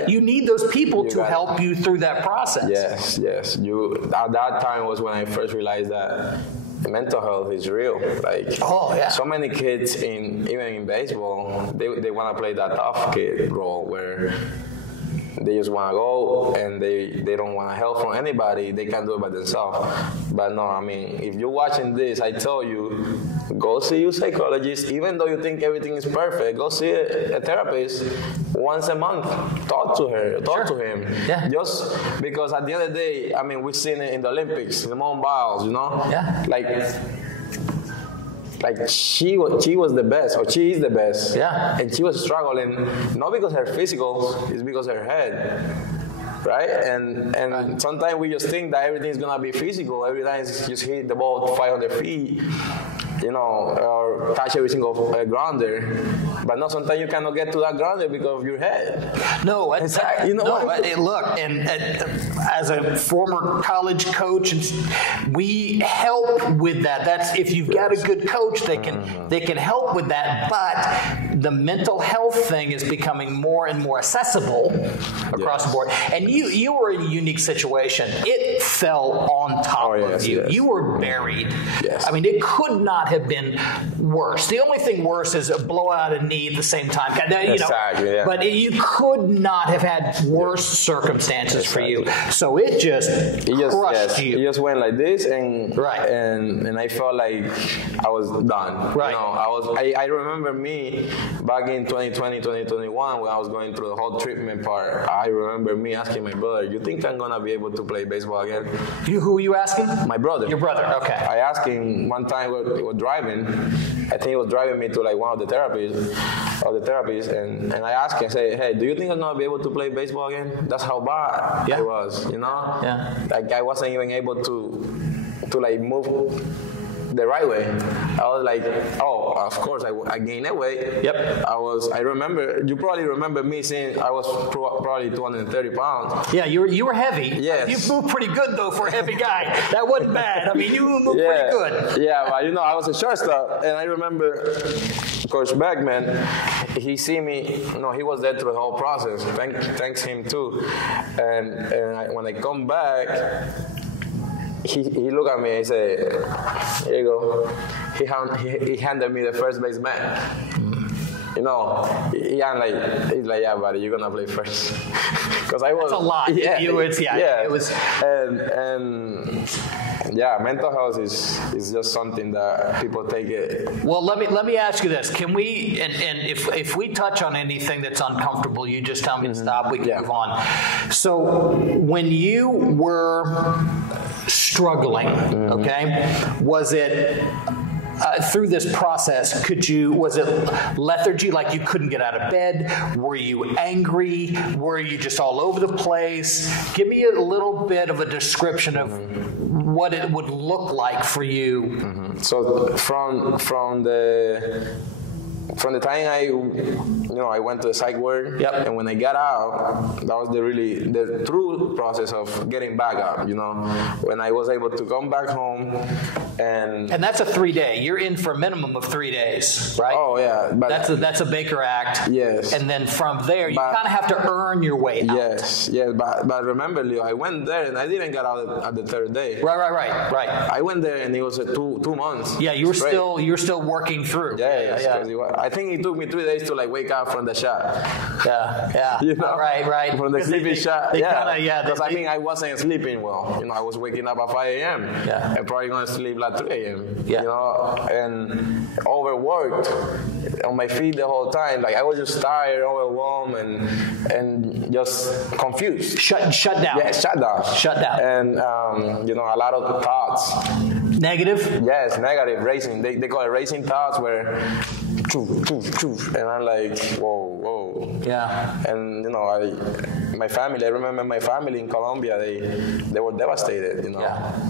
you need those people to help you through that process. Yes. At that time was when I first realized that mental health is real. So many kids even in baseball, they want to play that tough kid role where they just want to go and they don't want help from anybody. They can do it by themselves. But no, if you're watching this, I tell you, go see your psychologist. Even though you think everything is perfect, go see a therapist once a month. Talk to her, talk to him. Yeah. Just because at the end of the day, we've seen it in the Olympics, Simone Biles, Yeah. Like she was the best, or she is the best. Yeah. And she was struggling, not because her physical, it's because her head. Right? And sometimes we just think that everything is gonna be physical. Every time you just hit the ball 500 feet, or touch every single grounder. But no, sometimes you cannot get to that grounder because of your head. No, exactly. Look, and as a former college coach, we help with that. That's if you've got a good coach, they can help with that. But the mental health thing is becoming more and more accessible across the board. And you were in a unique situation. It fell on top of you. Yes. You were buried. Yes. It could not have been worse. The only thing worse is a blowout and knee at the same time. Exactly, yeah. But you could not have had worse circumstances for you. So it just crushed you. It just went like this, and right. and I felt like I was done. Right. I remember me back in 2020, 2021 when I was going through the whole treatment part. I remember me asking my brother, "You think I'm gonna be able to play baseball again?" Who were you asking? My brother. Your brother. Okay. I asked him one time we were driving. I think he was driving me to like one of the therapies, and I asked him, I said, "Hey, do you think I'm gonna be able to play baseball again?" That's how bad it was, Yeah. Like I wasn't even able to like move the right way. I was like, oh, of course, I gained that weight. Yep. I remember, you probably remember me saying I was probably 230 pounds. Yeah, you were heavy. Yes. You moved pretty good, though, for a heavy guy. That wasn't bad. I mean, you moved pretty good. Yeah, but I was a shortstop, and I remember Coach Beckman, he see me, he was there through the whole process. Thanks him too. And when I come back, he looked at me and he said, here you go. He handed me the first base bat. He's like, yeah, buddy, you're gonna play first. Because I was. That's a lot. Yeah, it was. And mental health is just something that people take it. Well, let me ask you this: can we, and if we touch on anything that's uncomfortable, you just tell me to stop. We can move on. So when you were struggling, okay, was it? Through this process, was it lethargy, like you couldn't get out of bed? Were you angry? Were you just all over the place? Give me a little bit of a description of what it would look like for you. Mm-hmm. So from the time I went to the psych ward, and when I got out, that was the true process of getting back up. When I was able to come back home, and that's a 3-day. You're in for a minimum of 3 days, right? Oh yeah, but that's a Baker Act. Yes. And then from there, you kind of have to earn your way out. Yes. But remember, Leo, I went there and I didn't get out at the 3rd day. Right. I went there and it was 2 months. Yeah, you were still working through. Yeah. I think it took me 3 days to wake up from the shot. Yeah. Right. From the sleeping shot. Because I wasn't sleeping well. I was waking up at 5 a.m. Yeah. And probably going to sleep like 3 a.m. Yeah. And overworked on my feet the whole time. I was just tired, overwhelmed, and just confused. Shut down. Yeah, shut down. And a lot of thoughts. Negative? Yes, negative, racing. They call it racing thoughts, where and I'm like, whoa. Yeah. And my family, I remember my family in Colombia, they were devastated,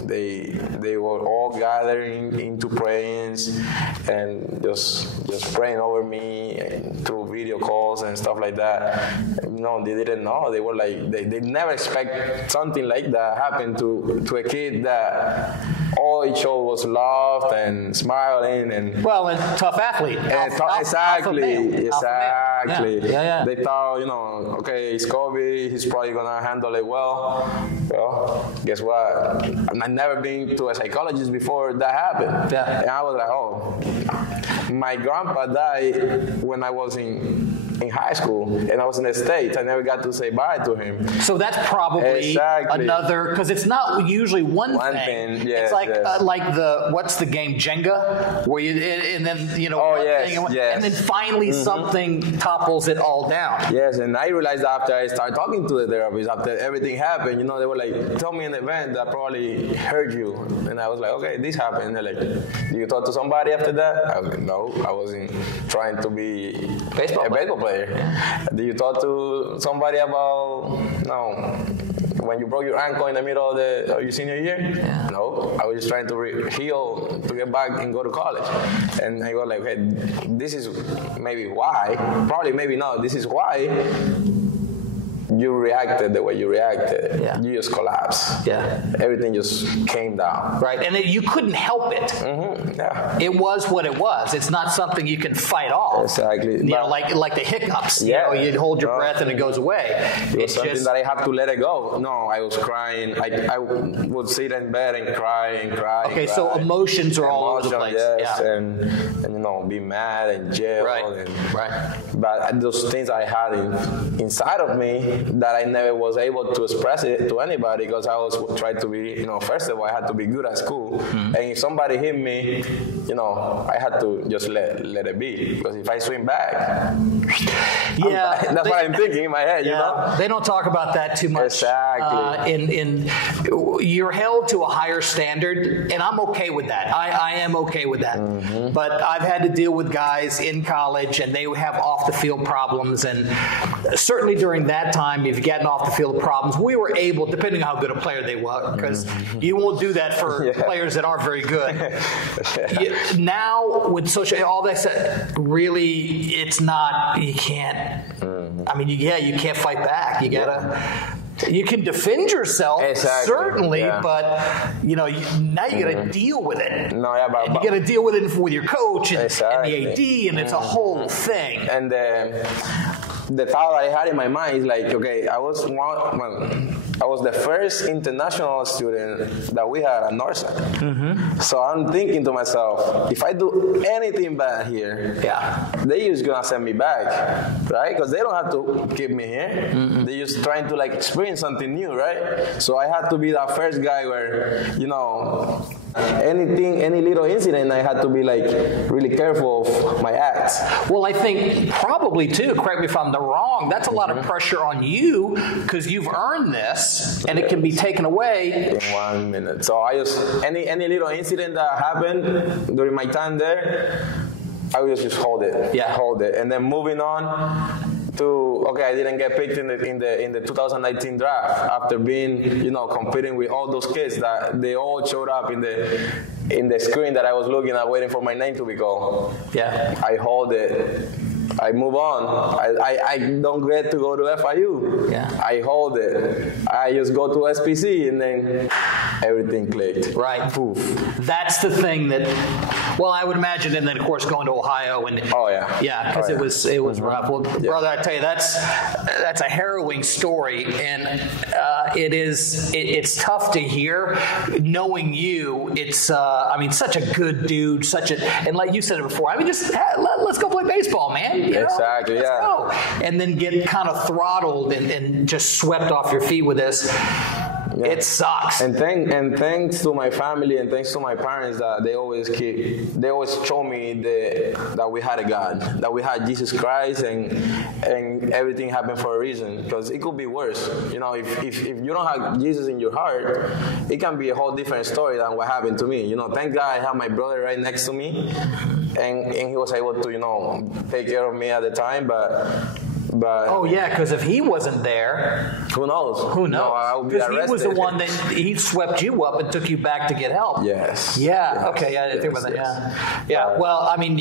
They were all gathering into prayings and just praying over me through video calls and stuff like that. They didn't know. They were like, they never expect something like that happen to a kid that all he showed was love and smiling and tough athlete. Exactly. Yeah. They thought, okay, it's Kobe, he's probably gonna handle it well. Well, guess what? I've never been to a psychologist before that happened. Yeah. And I was like, oh, my grandpa died when I was in high school, and I was in the States. I never got to say bye to him. So that's probably another, because it's not usually one thing. Yes, it's like what's the game, Jenga, where you and then thing, and then finally something topples it all down. Yes, and I realized after I started talking to the therapist, after everything happened, they were like, tell me an event that probably hurt you, and I was like, okay, this happened. And they're like, do you talk to somebody after that? I was like, no, I wasn't trying to be a baseball player. Do you talk to somebody about when you broke your ankle in the middle of your senior year? Yeah. No, I was just trying to heal to get back and go to college. And I go like, okay, this is maybe why, probably maybe not, this is why you reacted the way you reacted. Yeah. You just collapsed. Yeah. Everything just came down. Right, and you couldn't help it. Mm-hmm. Yeah. It was what it was. It's not something you can fight off. Exactly. Like the hiccups. Yeah. You hold your breath and it goes away. It was something that I have to let it go. No, I was crying. I would sit in bed and cry. Okay, so emotions are all over the place. Yes, yeah. and be mad and jail. Right. But those things I had inside of me that I never was able to express it to anybody, because I was trying to be, first of all, I had to be good at school. Mm-hmm. And if somebody hit me, I had to just let it be. Because if I swing back, that's what I'm thinking in my head, They don't talk about that too much. Exactly. You're held to a higher standard, and I'm okay with that. I am okay with that. Mm-hmm. But I've had to deal with guys in college, and they have off-the-field problems. And certainly during that time, time, if you've gotten off the field of problems, we were able, depending on how good a player they were, because you won't do that for players that aren't very good. Now, with social, all that said, really, it's not, you can't, I mean, you can't fight back. You gotta... You can defend yourself, certainly, but now you got to deal with it. No, yeah, but you got to deal with it with your coach and the AD, and it's a whole thing. And the thought I had in my mind is like, okay, I was the first international student that we had at Northside. So I'm thinking to myself, if I do anything bad here, they just gonna send me back, right? Because they don't have to keep me here. They're just trying to like experience something new, right? So I had to be that first guy where, any little incident, I had to be like really careful of my acts. Well, I think probably too, correct me if I'm wrong, that's a lot of pressure on you because you've earned this and it can be taken away in 1 minute. So I just, any little incident that happened during my time there, I would just hold it. Hold it. And then moving on to, I didn't get picked in the 2019 draft after being, competing with all those kids that they all showed up in the screen that I was looking at, waiting for my name to be called. I hold it. I move on. I don't get to go to FIU. I hold it. I just go to SPC, and then everything clicked. Right. Poof. That's the thing that, I would imagine, and then of course going to Ohio and because it was rough. Well, brother, I tell you, that's a harrowing story, and it's tough to hear. Knowing you, it's such a good dude, and like you said it before. Let's go play baseball, man. Exactly. Let's go. And then get kind of throttled and just swept off your feet with this. It sucks. And thanks to my family and thanks to my parents that they always show me that we had a God, that we had Jesus Christ, and everything happened for a reason. Because it could be worse. If you don't have Jesus in your heart, it can be a whole different story than what happened to me. Thank God I have my brother right next to me, and he was able to take care of me at the time, but because if he wasn't there, who knows? No, I would be arrested. Because he was the one that he swept you up and took you back to get help. Yes. Okay. I didn't think about that. Well, having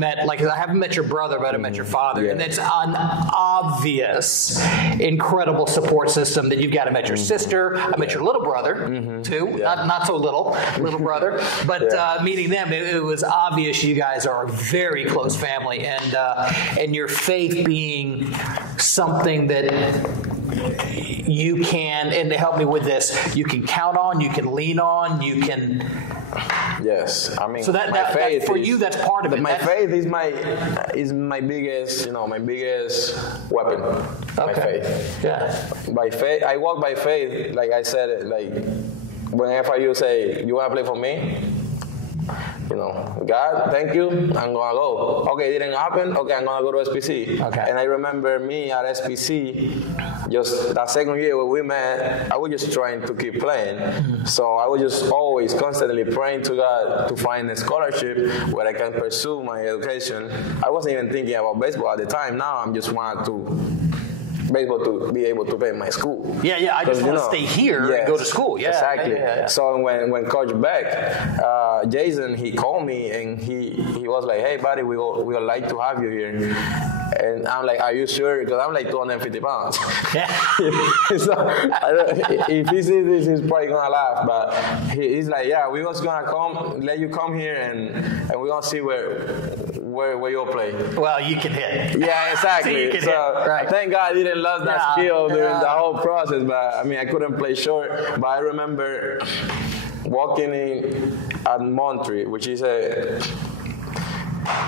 met, I haven't met your brother, but I met your father, and it's an obvious, incredible support system that you've got. I met your sister. I met your little brother too. Not so little brother, but meeting them, it was obvious you guys are a very close family, and your faith being something that you can, and to help me with this, you can count on, you can lean on, you can. Yes, so that faith for you, that's part of it. My faith is my biggest, my biggest weapon. My faith. By faith, I walk by faith. Like I said, when FIU say you want to play for me, God, thank you, I'm going to go. Okay, it didn't happen. Okay, I'm going to go to SPC. Okay. And I remember me at SPC, just that second year when we met, I was just trying to keep playing. So I was just always constantly praying to God to find a scholarship where I can pursue my education. I wasn't even thinking about baseball at the time. Now I'm just wanted to be able to pay my school. I just want to stay here and go to school. Exactly. So when Coach Beck, Jason, he called me and he was like, "Hey, buddy, we would like to have you here." And I'm like, "Are you sure?" Because I'm like 250 pounds. So if he sees this, he's probably gonna laugh. But he's like, "Yeah, we was gonna let you come here, and we're gonna see where you'll play." Well, you can hit. Yeah, exactly. Thank God I didn't lose that skill during the whole process. But I couldn't play short. But I remember walking in at Montreat, which is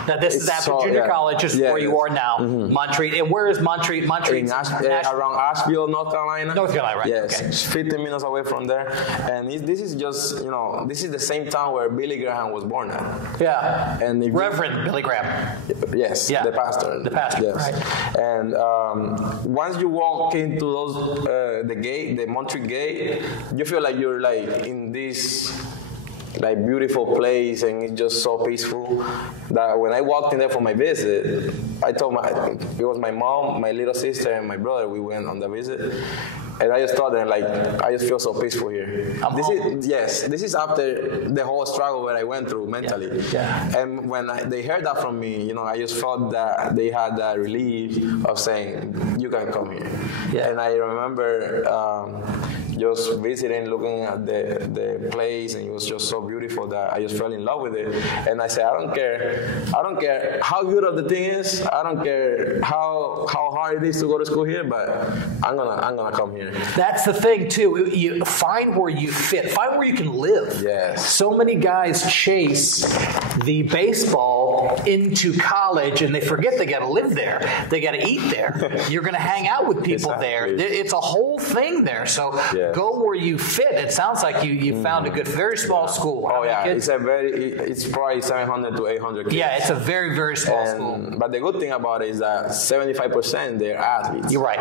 now this is after junior college, just where you are now, Montreat. And where is Montreat? Montreat around Asheville, North Carolina. North Carolina, right? Yes, it's 15 minutes away from there. And this is just, this is the same town where Billy Graham was born at. Yeah. And Reverend Billy Graham. Yes. Yeah. The pastor. Yes. Right. And once you walk into those the Montreat gate, you feel like you're like in this like beautiful place, and it's just so peaceful that when I walked in there for my visit, I told it was my mom, my little sister, and my brother. We went on the visit, and I just thought that like I just feel so peaceful here. This is after the whole struggle that I went through mentally. Yeah. And when they heard that from me, I just felt that they had that relief of saying, "You can come here." Yeah. And I remember just visiting, looking at the place, and it was just so beautiful that I just fell in love with it. And I said, I don't care how good of the thing is. I don't care how hard it is to go to school here, but I'm gonna come here. That's the thing too. You find where you fit. Find where you can live. Yes. So many guys chase the baseball into college, and they forget they got to live there. They got to eat there. You're going to hang out with people there. It's a whole thing there. So go where you fit. It sounds like you found a good, very small school. Oh yeah, it's probably 700 to 800 kids. Yeah, it's a very, very small school. But the good thing about it is that 75% they're athletes. You're right.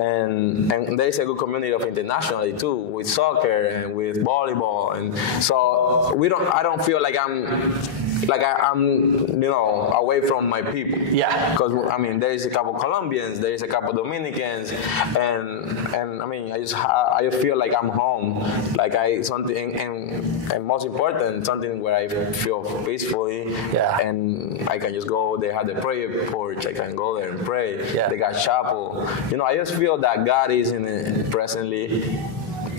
And there is a good community of internationally too, with soccer and with volleyball, and so I don't feel like I'm away from my people. Yeah. Because there is a couple Colombians, there is a couple Dominicans, and I just feel like I'm home. Like and most important, something where I feel peacefully. Yeah. And I can just go. They have the prayer porch. I can go there and pray. Yeah. They got chapel. I just feel that God is in it presently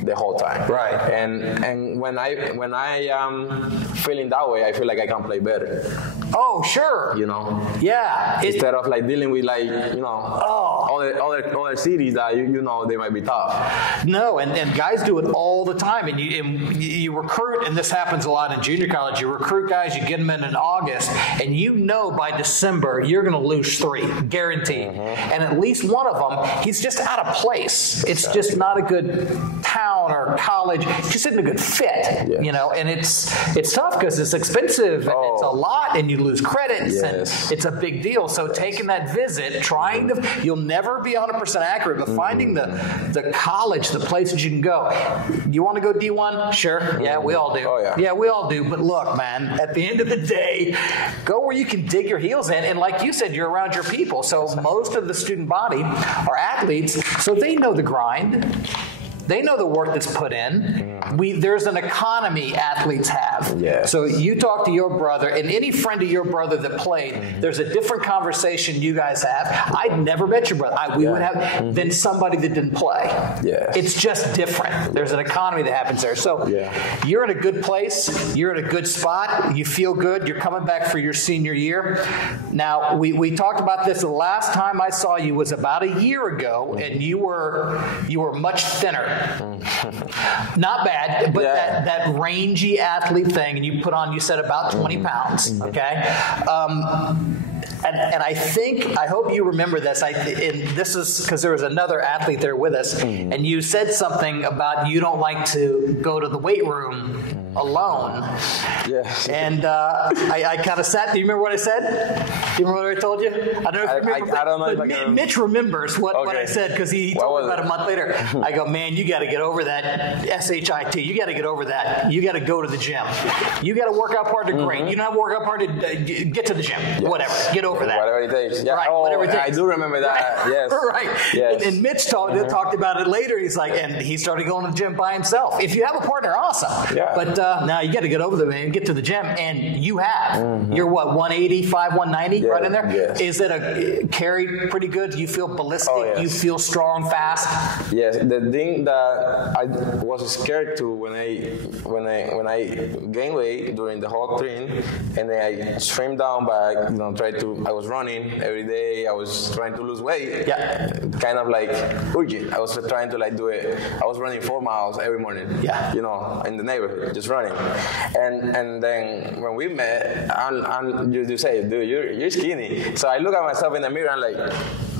the whole time. Right. And when I am feeling that way, I feel like I can play better. Oh, sure. Yeah. Instead of like dealing with other cities that they might be tough. No, and guys do it all the time, and you recruit, and this happens a lot in junior college. You recruit guys, you get them in August, and by December you're going to lose 3, guaranteed. Mm-hmm. And at least one of them, he's just out of place. It's just not a good town or college. It's just isn't a good fit. Yes. And it's tough because it's expensive and it's a lot, and you lose credits, and it's a big deal. So taking that visit, you'll never be 100% accurate, but finding the college, the places you can go. You want to go D1? Sure. Yeah, we all do. Oh, yeah. Yeah, we all do. But look, man, at the end of the day, go where you can dig your heels in. And like you said, you're around your people. So most of the student body are athletes, so they know the grind. They know the work that's put in. There's an economy athletes have. Yes. So you talk to your brother, and any friend of your brother that played, there's a different conversation you guys have. I'd never met your brother. We would have than somebody that didn't play. Yes. It's just different. There's an economy that happens there. So you're in a good place. You're in a good spot. You feel good. You're coming back for your senior year. Now, we talked about this. The last time I saw you was about a year ago, and you were much thinner. Not bad, but that rangy athlete thing, and you said about 20 pounds, okay? And I hope you remember this. And this is because there was another athlete there with us, and you said something about you don't like to go to the weight room alone. Yes. And I kind of sat. Do you remember what I said? Do you remember what I told you? I don't know if you remember. I don't know. But Mitch remembers what I said because he told me about a month later. I go, man, you got to get over that SHIT. You got to get over that. You got to go to the gym. You got to work out hard to great. You don't have to work out hard to get to the gym. Yes. Whatever. Get over that. Whatever it takes. Yeah. Right. Whatever it takes. I do remember that. Right. Yes. Right. Yes. And Mitch talked about it later. He's like, and he started going to the gym by himself. If you have a partner, awesome. Yeah. But now you got to get over there and get to the gym, and you have. You're what, 185, 190, right in there? Yes. Is it a carry pretty good? Do you feel ballistic? Oh, yes. You feel strong, fast? Yes. The thing that I was scared to when I gained weight during the whole thing, and then I trimmed down by I was running every day. I was trying to lose weight. Yeah. Kind of like urgent. I was trying to do it. I was running 4 miles every morning. Yeah. In the neighborhood, just running. And then when we met, you say, dude, you're skinny. So I look at myself in the mirror and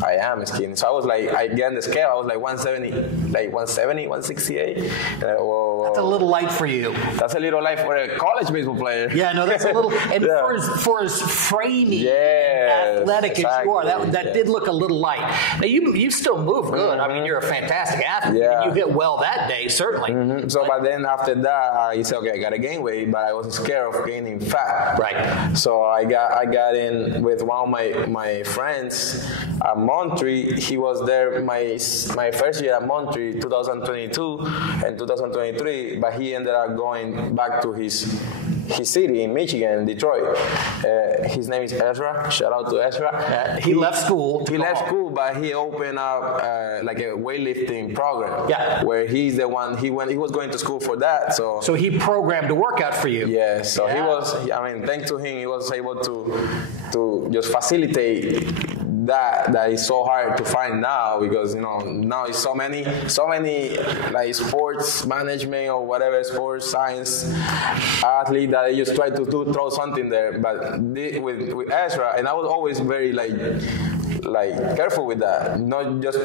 I am skinny. So I was I get on the scale, I was 170, 168. That's a little light for you. That's a little light for a college baseball player. Yeah, no, that's a little. And for as framey and athletic as you are, that did look a little light. Now you still move good. I mean, you're a fantastic athlete. Yeah. You hit well that day, certainly. So, but then after that, I said, okay, I gotta gain weight, but I was scared of gaining fat. Right. So I got in with one of my friends at Montreal. He was there my first year at Montreal, 2022 and 2023, but he ended up going back to his city in Michigan, Detroit. His name is Ezra. Shout out to Ezra. He left school. He left school, but he opened up like a weightlifting program. Yeah. Where he's the one. He was going to school for that. So he programmed a workout for you. Yeah. So he was. I mean, thanks to him, he was able to just facilitate that is so hard to find now, because now it's so many like sports management or whatever, sports science athlete that they just try to throw something there. But with Ezra, and I was always very like careful with that, not just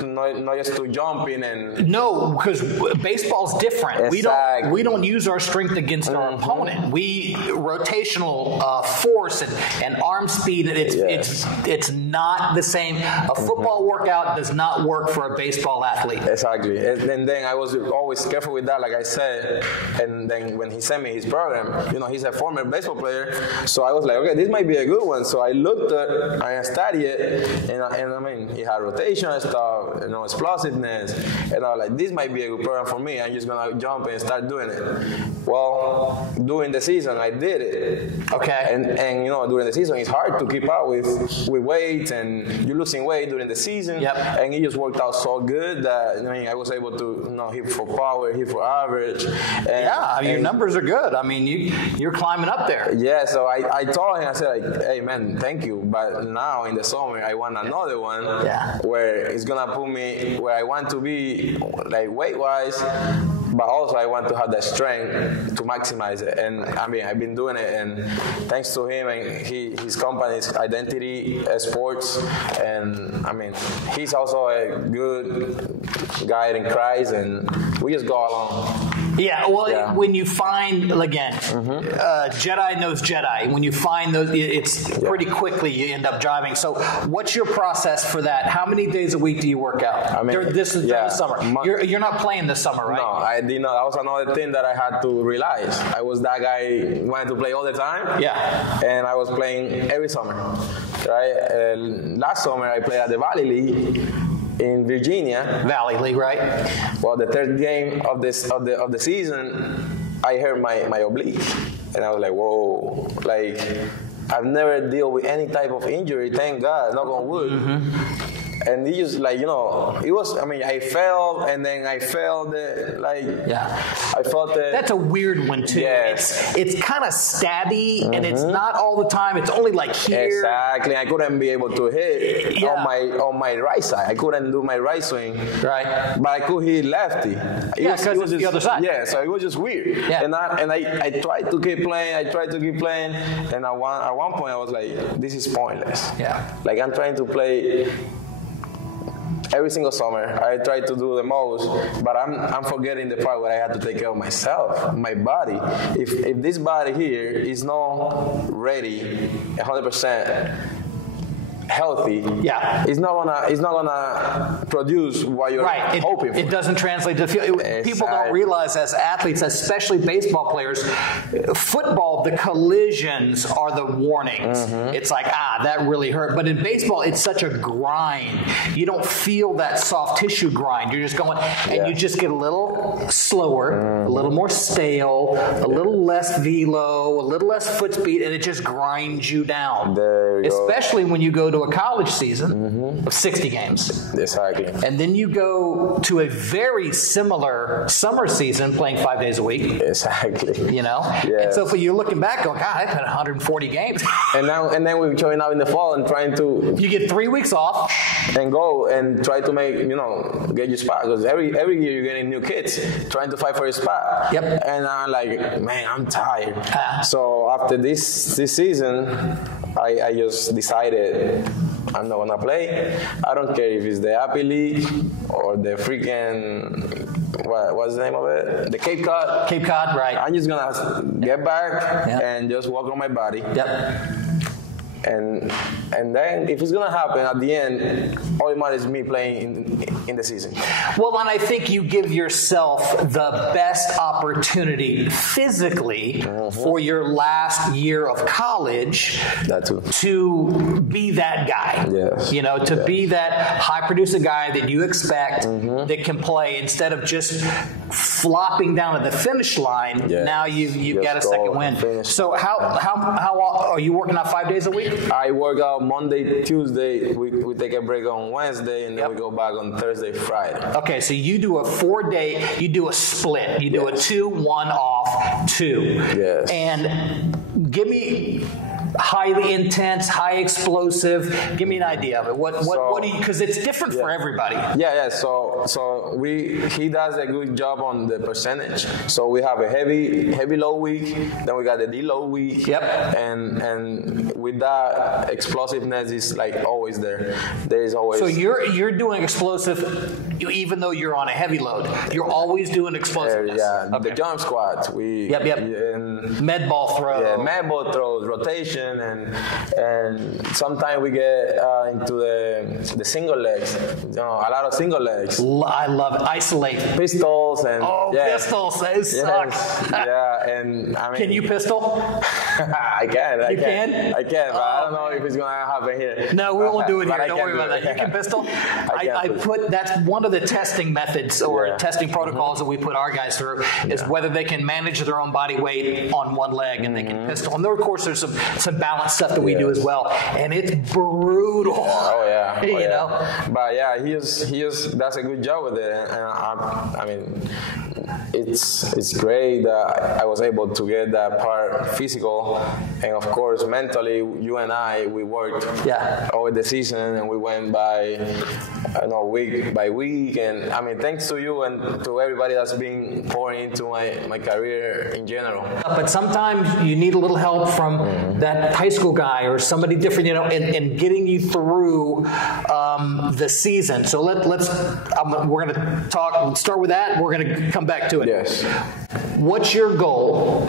to jump in and because baseball's different. Exactly. We don't use our strength against our opponent. We rotational force and arm speed. It's not the same. A football workout does not work for a baseball athlete. Exactly. And then I was always careful with that, like I said. And then when he sent me his program, he's a former baseball player, so I was like, okay, this might be a good one. So I looked at, I studied it, and I mean, he had rotation and stuff, explosiveness, and I was like, this might be a good program for me. I'm just gonna jump and start doing it. Well, during the season, I did it. Okay. And during the season, it's hard to keep up with weight, and you're losing weight during the season. Yep. And it just worked out so good that I was able to hit for power, hit for average. And, your numbers are good. I mean, you're climbing up there. Yeah. So I told him, I said, like, hey man, thank you, but now in the summer I want another one where it's gonna put me where I want to be, like weight wise, but also I want to have the strength to maximize it. And I mean, I've been doing it, and thanks to him and his company's Identity Sports, and I mean, he's also a good guy in Christ, and we just go along. Yeah, well, when you find, again, Jedi knows Jedi. When you find those, it's pretty quickly you end up driving. So what's your process for that? How many days a week do you work out? I mean, this is during the summer. You're not playing this summer, right? No, I did not. That was another thing that I had to realize. I was that guy who wanted to play all the time. Yeah. And I was playing every summer, right? Last summer, I played at the Valley League in Virginia. Valley League, right? Well, the third game of the season, I hurt my oblique, and I was like, whoa, like I've never dealt with any type of injury, thank God, knock on wood. And he just like, it was, I mean, I fell and then I felt it, like, I felt it. That's a weird one too. Yes. It's kind of stabby and it's not all the time. It's only like here. Exactly. I couldn't be able to hit on my right side. I couldn't do my right swing. Right. But I could hit lefty. Because it's the other side. Yeah, so it was just weird. Yeah. And I tried to keep playing. And at one point I was like, this is pointless. Yeah. Like I'm trying to play every single summer. I try to do the most, but I'm forgetting the part where I have to take care of myself, my body. If this body here is not ready 100% healthy, it's not gonna produce what you're hoping for. It doesn't translate to feel. People don't realize, as athletes, especially baseball players, football, the collisions are the warnings. It's like, that really hurt. But in baseball, it's such a grind. You don't feel that soft tissue grind. You're just going, and you just get a little slower, a little more stale, a little less velo, a little less foot speed, and it just grinds you down. Especially when you go to a college season of 60 games. Exactly. And then you go to a very similar summer season playing 5 days a week. Exactly. Yes. And so you're looking back going, God, I've had 140 games. And then we're showing up in the fall and trying to... You get 3 weeks off. And go and try to make, get your spot. Because every year you're getting new kids trying to fight for your spot. Yep. And I'm like, man, I'm tired. So after this season, I just decided I'm not gonna play. I don't care if it's the Happy League or the freaking what's the name of it? The Cape Cod. Cape Cod, right? I'm just gonna get back and just work on my body. Yep. And then if it's gonna happen at the end, all it matters is me playing in the season. Well, and I think you give yourself the best opportunity physically for your last year of college to be that guy. Yes. You know, to be that high producer guy that you expect that can play instead of just flopping down at the finish line. Yeah. Now you've got a second win. So how are you working out 5 days a week? I work out Monday, Tuesday. We take a break on Wednesday, and then we go back on Thursday, Friday. Okay, so you do a 4-day, you do a split. You do a 2, 1 off, 2. Yes. And give me highly intense, high explosive. Give me an idea of it. What do you, because it's different for everybody. Yeah. So he does a good job on the percentage. So we have a heavy low week, then we got the deload week. Yep. And with that, explosiveness is like always there. There is always. So you're doing explosive even though you're on a heavy load. You're always doing explosiveness. Yeah. Okay. The jump squats. And med ball throw. Yeah, med ball throws, rotation. And sometimes we get into the single legs, a lot of single legs. I love it. Isolate. Pistols and pistols. Those suck. Yeah, and I mean, can you pistol? I can. You can? I can, but I don't know if it's gonna happen here. No, we won't do it here. Don't worry about that. You can pistol. I put that's one of the testing methods or testing protocols that we put our guys through is whether they can manage their own body weight on one leg and they can pistol. And there, of course, there's some balance stuff that we do as well, and it's brutal. Oh yeah, you know. But yeah, he does a good job with it, and I mean, it's great that I was able to get that part physical, and of course mentally, you and I we worked over the season, and we went by week by week, and I mean thanks to you and to everybody that's been pouring into my career in general. But sometimes you need a little help from that high school guy or somebody different, in getting you through the season. So let's we're going to start with that. We're going to come back to it. Yes. What's your goal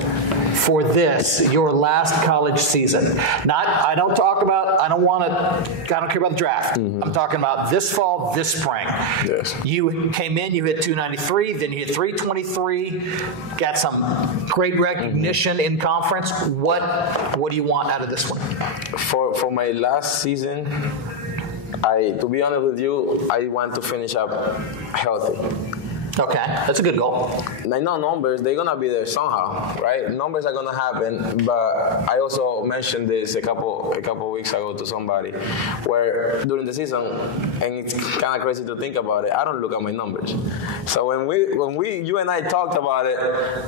for your last college season? I don't care about the draft. I'm talking about this fall, this spring. Yes. You came in, you hit 293, then you hit 323, got some great recognition in conference. What do you want out of this one? For my last season, to be honest with you, I want to finish up healthy. Okay, that's a good goal. I know numbers, they're going to be there somehow, right? Numbers are going to happen, but I also mentioned this a couple weeks ago to somebody, where during the season, and it's kind of crazy to think about it, I don't look at my numbers. So when you and I talked about it,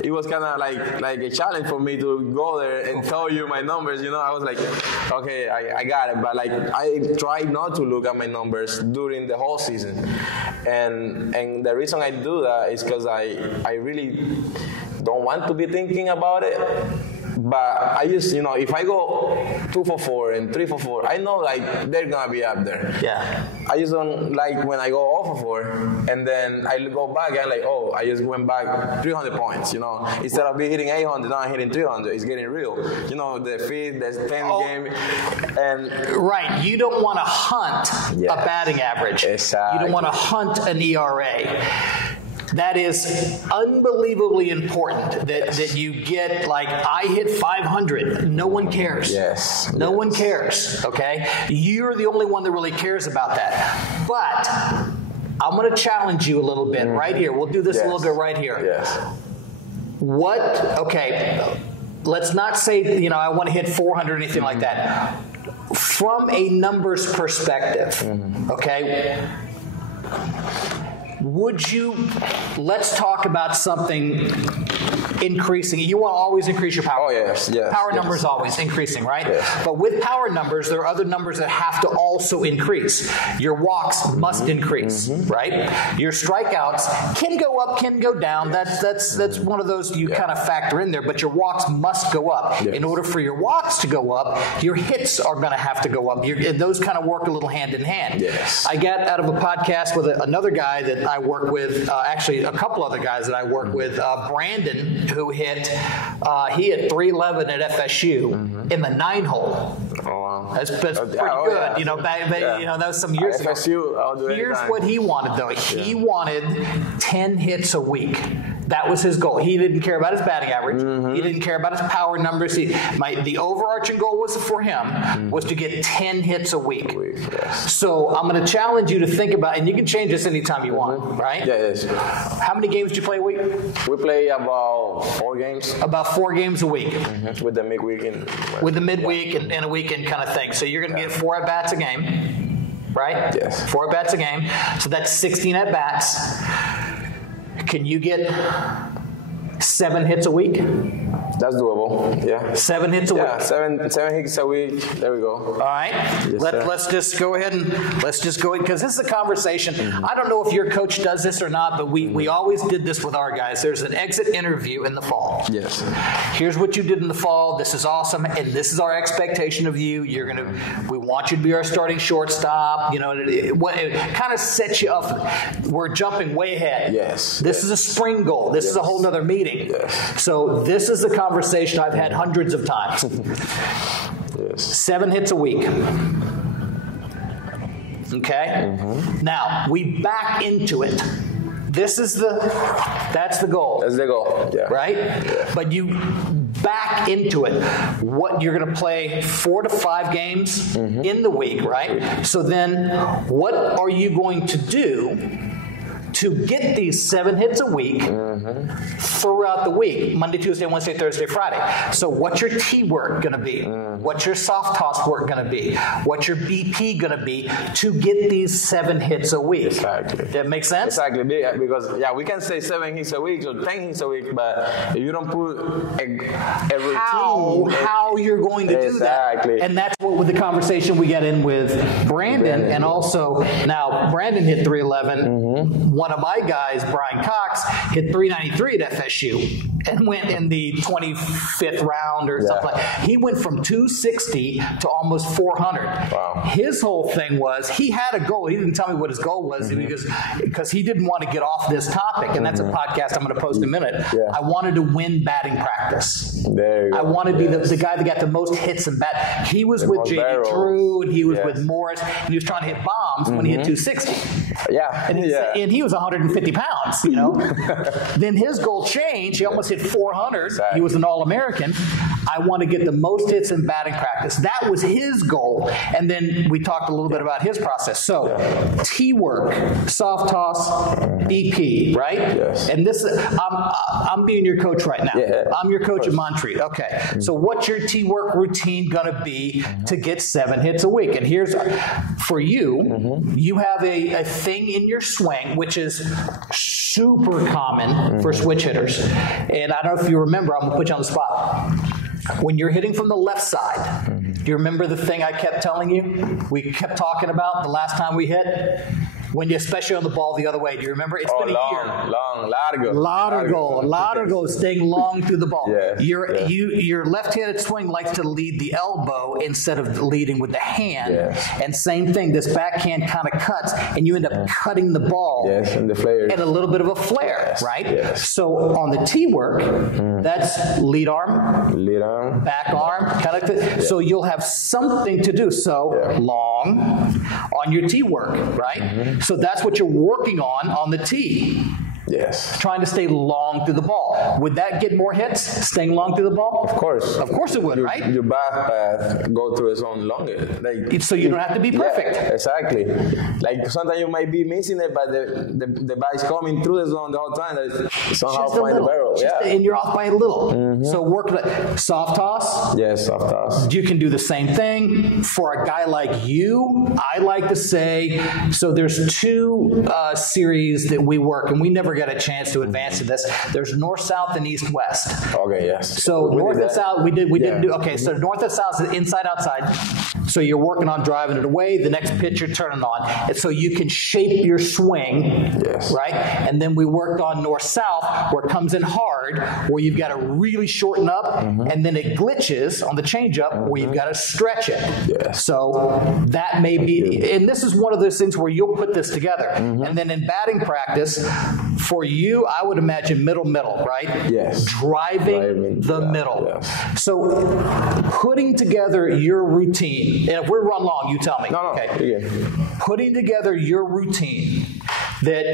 it was kind of like a challenge for me to go there and tell you my numbers, I was like, okay, I got it, but I try not to look at my numbers during the whole season. And the reason I do that is because I really don't want to be thinking about it. But I just, if I go 2 for 4 and 3 for 4, I know they're gonna be up there. Yeah. I just don't like when I go 0 for 4 and then I go back and I just went back 300 points. Instead of me hitting 800, now I'm hitting 300. It's getting real. The feed, there's 10 game, and right. You don't want to hunt a batting average. Exactly. You don't want to hunt an ERA. That is unbelievably important that you get, I hit 500. No one cares. Yes. No one cares, okay? You're the only one that really cares about that. But I'm going to challenge you a little bit right here. We'll do this a little bit right here. Yes. Let's not say, I want to hit 400 or anything like that. From a numbers perspective, okay? let's talk about something increasing. You want to always increase your power. Oh, yes. Power numbers always increasing, right? Yes. But with power numbers, there are other numbers that have to also increase. Your walks must increase, right? Your strikeouts can go up, can go down. That's one of those you kind of factor in there, but your walks must go up. Yes. In order for your walks to go up, your hits are going to have to go up. And those kind of work a little hand in hand. Yes. I got out of a podcast with another guy that I work with, actually a couple other guys that I work with, Brandon, who hit 311 at FSU in the 9-hole. Oh, wow. That's pretty good. Yeah. You know, that was some years ago. FSU, I'll do it Here's anytime. what he wanted, though. He wanted 10 hits a week. That was his goal. He didn't care about his batting average. He didn't care about his power numbers. The overarching goal was for him was to get 10 hits a week. Yes. So I'm going to challenge you to think about, and you can change this anytime you want, right? Yes. How many games do you play a week? We play about 4 games. About 4 games a week. With the midweek and With the midweek and a weekend kind of thing. So you're going to get 4 at-bats a game, right? Yes. 4 at-bats a game. So that's 16 at-bats. Can you get 7 hits a week? That's doable. Yeah. 7 hits a week. Yeah, 7 hits a week. There we go. All right. Yes, Let's just go ahead because this is a conversation. I don't know if your coach does this or not, but we always did this with our guys. There's an exit interview in the fall. Yes. Here's what you did in the fall. This is awesome, and this is our expectation of you. We want you to be our starting shortstop. You know, it kind of sets you up. We're jumping way ahead. Yes. This is a spring goal. This is a whole nother meeting. Yes. So this is the conversation I've had hundreds of times. Yes. 7 hits a week. Okay? Now, we back into it. That's the goal. That's the goal. Yeah. Right? Yeah. But you back into it. What you're going to play 4 to 5 games in the week, right? So then what are you going to do to get these 7 hits a week throughout the week? Monday, Tuesday, Wednesday, Thursday, Friday. So what's your T work going to be? What's your soft toss work going to be? What's your BP going to be to get these 7 hits a week? Exactly. That makes sense? Exactly. Yeah, because we can say 7 hits a week or 10 hits a week, but if you don't put a routine, how you're going to do that. Exactly. And that's what with the conversation we got in with Brandon, and also now Brandon hit 311. One of my guys, Brian Cox, hit 393 at FSU and went in the 25th round or something like that. He went from 260 to almost 400. Wow. His whole thing was he had a goal. He didn't tell me what his goal was because he didn't want to get off this topic, and that's a podcast I'm going to post in a minute. Yeah. I wanted to win batting practice. There you go. I wanted to be the guy that got the most hits and bat. He was with J.D. Drew, and he was with Morris, and he was trying to hit bombs when he hit 260. Yeah. And he was 150 pounds, you know. Then his goal changed. He almost hit 400. Exactly. He was an All-American. I want to get the most hits in batting practice. That was his goal. And then we talked a little bit about his process. So, T-work, soft toss, BP, right? Yes. And this, I'm being your coach right now. Yeah. I'm your coach at Montreat. Okay. So what's your T-work routine going to be to get 7 hits a week? And here's, for you, you have a thing in your swing, which is super common for switch hitters. And I don't know if you remember, I'm going to put you on the spot. When you're hitting from the left side, do you remember the thing I kept telling you? We kept talking about the last time we hit? When you, especially on the ball the other way. Do you remember? It's been a year. Largo, staying long through the ball. Yes, your left-handed swing likes to lead the elbow instead of leading with the hand. Yes. And same thing, this backhand kind of cuts, and you end up cutting the ball. Yes, and the flare. And a little bit of a flare, right? Yes. So on the T work, that's lead arm, back arm, kind of. So you'll have something to do. So long on your T work, right? So that's what you're working on the tee. Yes. Trying to stay long through the ball. Would that get more hits, staying long through the ball? Of course. Of course it would, right? Your bat path go through the zone longer. So you don't have to be perfect. Yeah, exactly. Like sometimes you might be missing it, but the bat is coming through the zone the whole time. That somehow find the barrel. And you're off by a little. So work with soft toss. Yes, soft toss. You can do the same thing. For a guy like you, I like to say, so there's 2 series that we work, and we never got a chance to advance to this. There's north, south, and east, west. Okay, yes. So north and south, we didn't do. Okay, so north and south is inside, outside. So you're working on driving it away. The next pitch you're turning on, and so you can shape your swing, right? And then we worked on north, south, where it comes in hard, where you've got to really shorten up, and then it glitches on the changeup, where you've got to stretch it. Yes. So that may be, and this is one of those things where you'll put this together. And then in batting practice, for you, I would imagine middle, right? Yes. Driving the middle. Yes. So putting together your routine, and if we're run long, you tell me. No, okay. Putting together your routine that,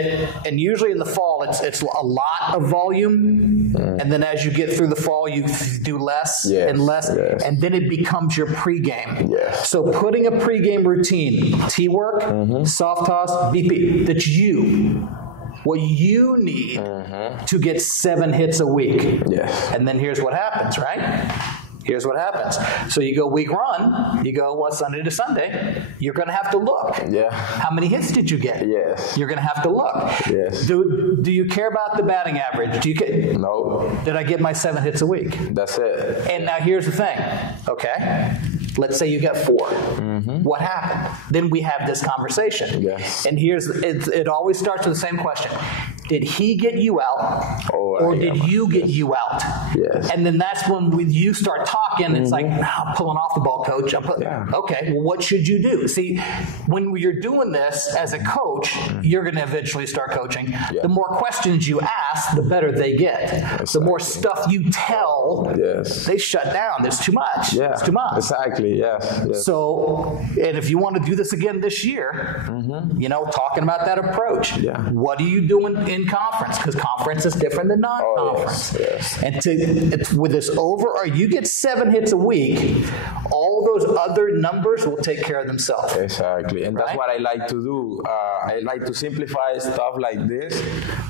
and usually in the fall, it's a lot of volume, and then as you get through the fall, you do less and less, and then it becomes your pregame. Yes. So putting a pregame routine, tee work, soft toss, BP, that's what you need to get 7 hits a week. Yes. And then here's what happens, right? Here's what happens. So you go week run, you go, Sunday to Sunday, you're going to have to look. Yeah. How many hits did you get? Yes. You're going to have to look. Yes. Do you care about the batting average? No. Did I get my 7 hits a week? That's it. And now here's the thing, okay? Let's say you got 4. What happened? Then we have this conversation. Yes. And it always starts with the same question. Did he get you out, or did you get you out? Yes. And then that's when you start talking. It's like, I'm pulling off the ball, coach. Okay, well, what should you do? See, when you're doing this as a coach, you're going to eventually start coaching. Yeah. The more questions you ask, the better they get. Exactly. The more stuff you tell, they shut down. There's too much. Yeah. It's too much. Exactly, yes. So, and if you want to do this again this year, talking about that approach, what are you doing in conference? Because conference is different than non-conference. Yes. And with this over, or you get 7 hits a week, all those other numbers will take care of themselves. Exactly, and that's what I like to do. I like to simplify stuff like this.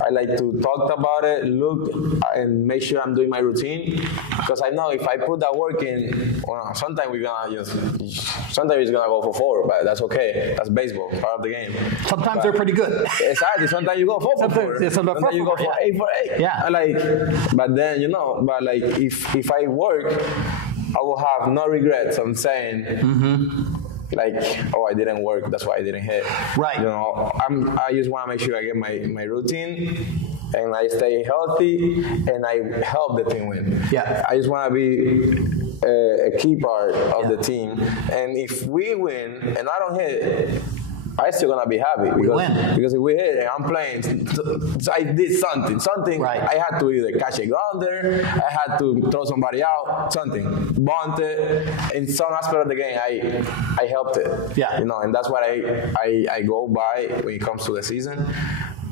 I like to talk about it, look, and make sure I'm doing my routine. Because I know if I put that work in, sometimes sometimes it's gonna go for 4, but that's okay. That's baseball, part of the game. Sometimes they're pretty good. Exactly. Sometimes you go 4 for 4. Sometimes you go for 8 for 8. Yeah. But then if I work, I will have no regrets. I'm saying. I didn't work. That's why I didn't hit. Right. I just want to make sure I get my routine, and I stay healthy, and I help the team win. Yeah. I just want to be a key part of the team, and if we win and I don't hit, I'm still gonna be happy because if we hit and I'm playing, so I did something. Right. I had to either catch a grounder, I had to throw somebody out, something, bunt it. In some aspect of the game, I helped it. Yeah. And that's what I go by when it comes to the season.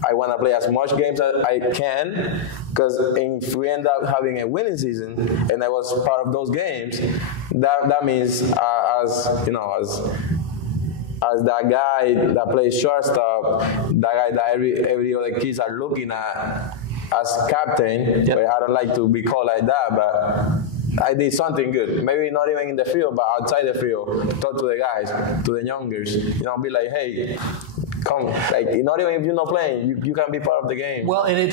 I want to play as much games as I can, because if we end up having a winning season, and I was part of those games, that means as that guy that plays shortstop, that guy that every other kids are looking at as captain. But I don't like to be called like that, but I did something good. Maybe not even in the field, but outside the field. Talk to the guys, to the youngers. Be like, hey, come. Not even if you're not playing, you can be part of the game. Well, and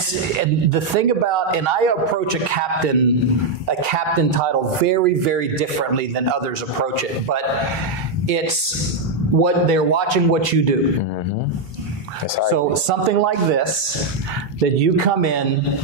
the thing about, and I approach a captain title very, very differently than others approach it. But it's what they're watching what you do. Exactly. So something like this, that you come in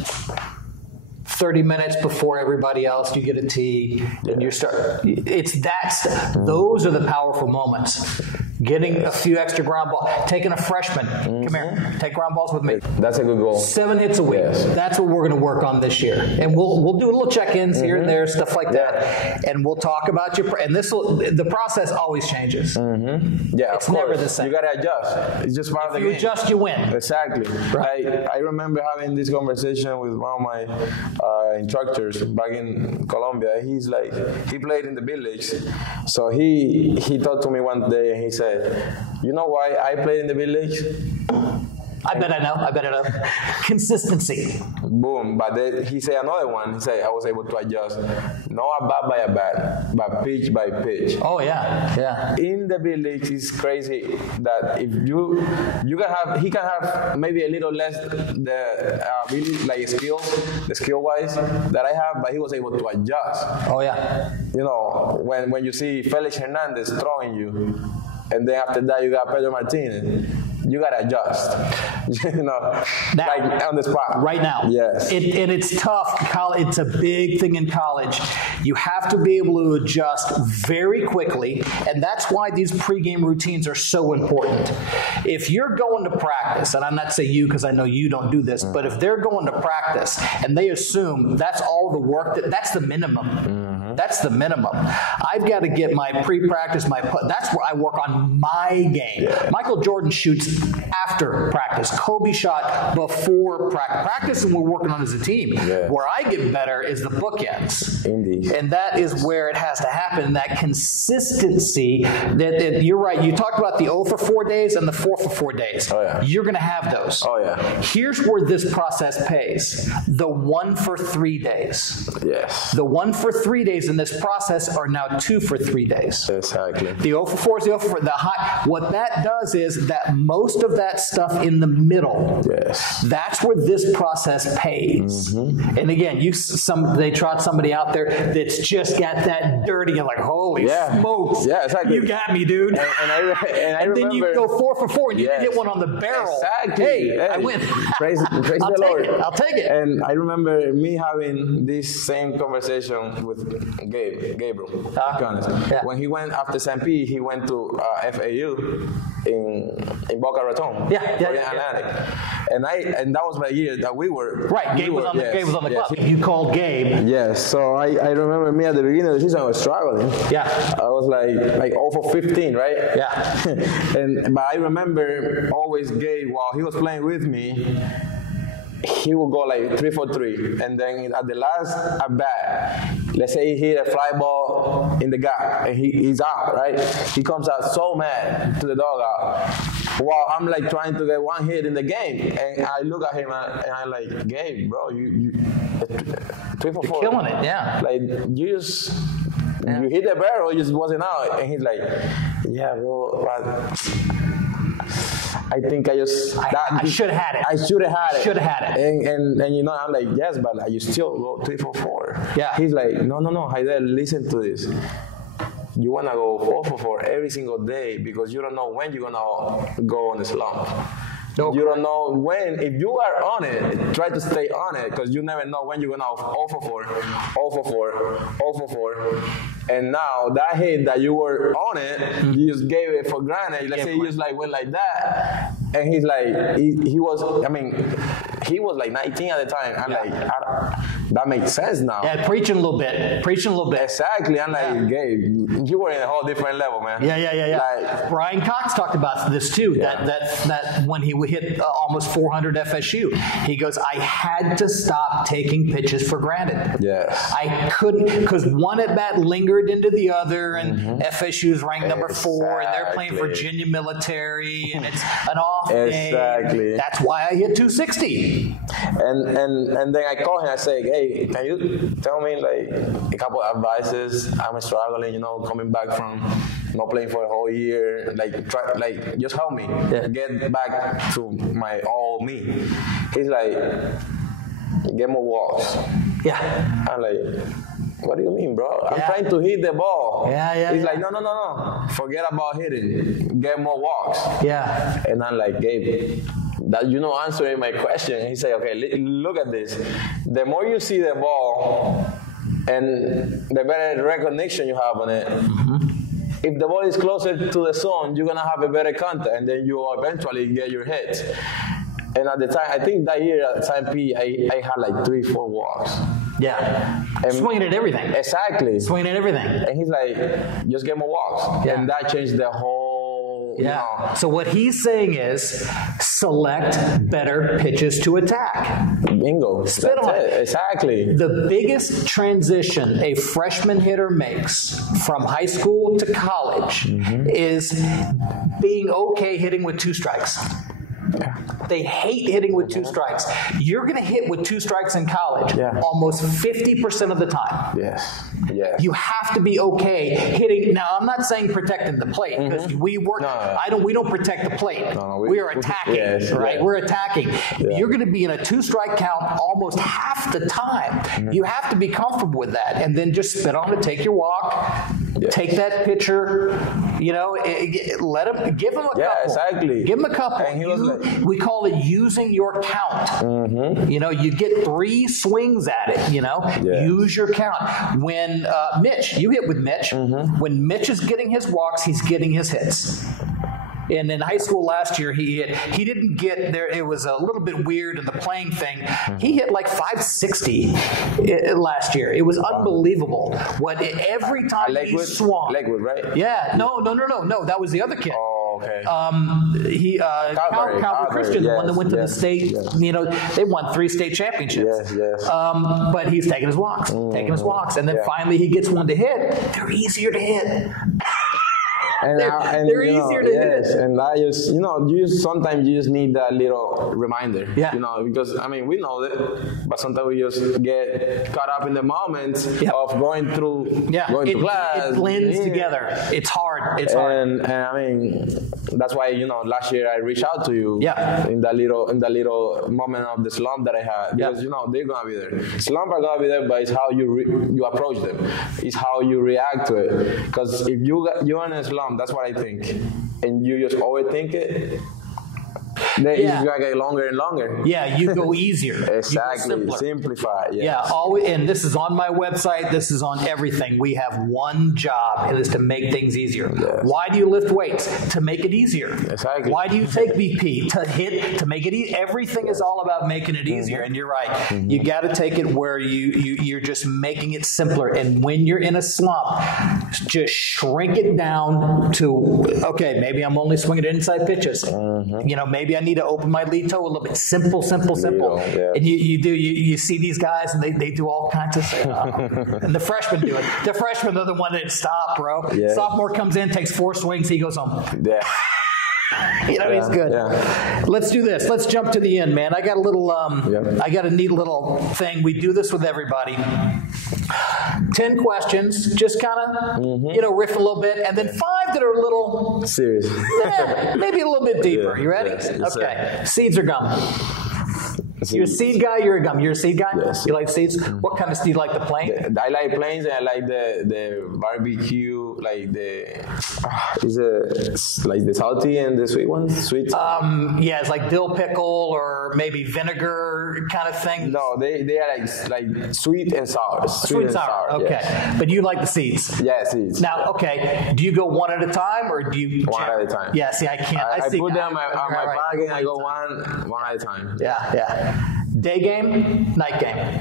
30 minutes before everybody else, you get a tee, and you start. It's that. Those are the powerful moments. Getting a few extra ground balls. Taking a freshman. Come here. Take ground balls with me. That's a good goal. 7 hits a week. Yes. That's what we're going to work on this year. And we'll do little check-ins here and there, stuff like that. And we'll talk about your and the process always changes. Yeah, it's of course. never the same. You got to adjust. It's just part of the You game. adjust, you win. Exactly. Right. I remember having this conversation with one of my instructors back in Colombia. He's like, he played in the big leagues. So he talked to me one day and he said, you know why I played in the big leagues? I bet I know. Consistency. Boom. But then he said another one. He said I was able to adjust not a bat by a bat, but pitch by pitch. Oh yeah. In the big leagues, it's crazy that if he can have maybe a little less the ability, like the skill wise that I have, but he was able to adjust. Oh yeah. You know, when you see Felix Hernandez throwing you, and then after that you got Pedro Martinez. You gotta adjust, you know, like on the spot. Right now. Yes. And it's tough. It's a big thing in college. You have to be able to adjust very quickly, and that's why these pregame routines are so important. If you're going to practice, and I'm not saying you because I know you don't do this, but if they're going to practice and they assume that's all the work, that's the minimum. That's the minimum. I've got to get my pre-practice, that's where I work on my game. Yeah. Michael Jordan shoots after practice. Kobe shot before practice. Practice and we're working on as a team. Yeah. Where I get better is the bookends. Indeed. And that is where it has to happen. That consistency that you're right. You talked about the 0 for 4 days and the 4 for 4 days. Oh, yeah. You're going to have those. Oh, yeah. Here's where this process pays. The 1 for 3 days. Yes. The 1 for 3 days in this process are now 2 for 3 days. Exactly. The 0 for 4 is the 0 for 4. The high. What that does is that most of that stuff in the middle, yes, that's where this process pays. And again, they trot somebody out there that's just got that dirty. You're like, holy smokes! Yeah, exactly. You got me, dude. And I remember, then you go 4 for 4 and you hit one on the barrel. Exactly. Hey, I win. Praise the Lord. I'll take it. And I remember me having this same conversation with Gabriel. To be honest, when he went after St. P, he went to FAU in Boca Raton. Atlantic. And that was my year that we were right. Gabe was on the club. You called Gabe. Yes. So I remember me at the beginning of the season I was struggling. Yeah. I was like 0 for 15, right? Yeah. But I remember always Gabe while he was playing with me. He would go like 3 for 3, and then at the last at bat, let's say he hit a fly ball in the gap, and he's out, right? He comes out so mad to the dugout. While I'm like trying to get one hit in the game, and I look at him and I'm like, Gabe, bro, you 3 for 4, you're killing it, yeah. Like you just. Yeah. You hit the barrel, it just wasn't out, and he's like, "Yeah, bro, but I think I should have had it. I should have had it. Should have had it." And you know, I'm like, yes, but like, you still go 3 for 4. Yeah. He's like, no, Jadier, listen to this. You wanna go 4 for 4 every single day because you don't know when you're gonna go on the slump. You don't know when. If you are on it, try to stay on it because you never know when you're going to 0 for 4, 0 for 4, 0 for 4. And now that hit that you were on it, you just gave it for granted. Let's say you just like went like that. And he's like, he was like 19 at the time. I'm like, that makes sense now. Yeah, preaching a little bit. Exactly. I'm like, Gabe, you were in a whole different level, man. Yeah. Like, Brian Cox talked about this too. Yeah. That when he hit almost 400 FSU, he goes, I had to stop taking pitches for granted. Yes. I couldn't, because one at bat lingered into the other, and FSU's ranked number 4, and they're playing Virginia Military, and it's an off day. Exactly. That's why I hit 260. And then I call him. I say, hey, can you tell me like a couple of advices? I'm struggling, coming back from not playing for a whole year. Like just help me get back to my all me. He's like, get more walks. Yeah. I'm like, what do you mean, bro? I'm trying to hit the ball. He's like, no. Forget about hitting. Get more walks. Yeah. And I'm like, Gabe, that answering my question. And he said, okay, look at this. The more you see the ball and the better recognition you have on it, if the ball is closer to the zone, you're gonna have a better contact, and then you will eventually get your hits. And at the time, I think that year at St. P, I had like 3-4 walks. Yeah. And swinging at everything. Exactly. Swinging at everything. And he's like, just get more walks. Yeah. And that changed the whole, yeah. You know. So what he's saying is select better pitches to attack. Bingo. Spit on it. Exactly. The biggest transition a freshman hitter makes from high school to college is being okay hitting with 2 strikes. They hate hitting with 2 strikes. You're going to hit with 2 strikes in college almost 50% of the time. Yes. You have to be okay hitting. Now, I'm not saying protecting the plate because we work. We don't protect the plate. We are attacking, right? We're attacking. Yeah. You're going to be in a 2-strike count almost half the time. You have to be comfortable with that, and then just spit on it. Take your walk. Take that pitcher. You know, let him give him a couple. Yeah, exactly. Give him a couple. And he was we call it using your count. You know, you get 3 swings at it, you know. Use your count. When Mitch, you hit with Mitch. When Mitch is getting his walks, he's getting his hits. And in high school last year, he didn't get there. It was a little bit weird in the playing thing. He hit like 560 last year. It was unbelievable. Every time he swung. Lakewood, right? Yeah. No. That was the other kid. Okay. Calvary Christian, the one that went to the state. You know, they won 3 state championships. But he's taking his walks, and then finally he gets one to hit. They're easier to hit. They're easier to hit. And I just, sometimes you just need that little reminder. You know, because I mean we know that, but sometimes we just get caught up in the moment of going through class. It blends together. It's hard. And I mean that's why last year I reached out to you. In that little moment of the slump that I had, because they're gonna be there. Slump are gonna be there, but it's how you approach them. It's how you react to it. Because if you're in a slump, that's what I think, and you just overthink it, then it's gonna get longer and longer. You go easier. Exactly. Simplify. And this is on my website. This is on everything. We have one job, and it's to make things easier. Why do you lift weights? To make it easier. Exactly. Why do you take BP? To make it easier. Everything is all about making it easier. And you're right. You got to take it where you're just making it simpler. And when you're in a slump, just shrink it down to, okay, maybe I'm only swinging at inside pitches. Maybe I need to open my lead toe a little bit. Simple. And you see these guys, and they do all kinds of stuff. And the freshmen do it. The freshmen are the one that stop, bro. Sophomore comes in, takes 4 swings, he goes home. He's good. Let's do this. Let's jump to the end, man. I got a little I got a neat little thing. We do this with everybody. 10 questions, just kind of riff a little bit, and then 5 that are a little serious. Maybe a little bit deeper. You ready? Okay. Seeds or gum? You're a seed guy, you're a gum. You're a seed guy? Yes. You like seeds? What kind of seed? You like the plain? I like plains, and I like the barbecue, like like the salty and the sweet ones? Sweet? It's like dill pickle or maybe vinegar kind of thing. No, they are like sweet and sour. Sweet and sour. Okay. Yes. But you like the seeds? Yeah, seeds. Now, okay, do you go one at a time, or do you one at a time? Yeah, see, I can't. I put them on my bag, and I go one at a time. Yeah. Day game, night game?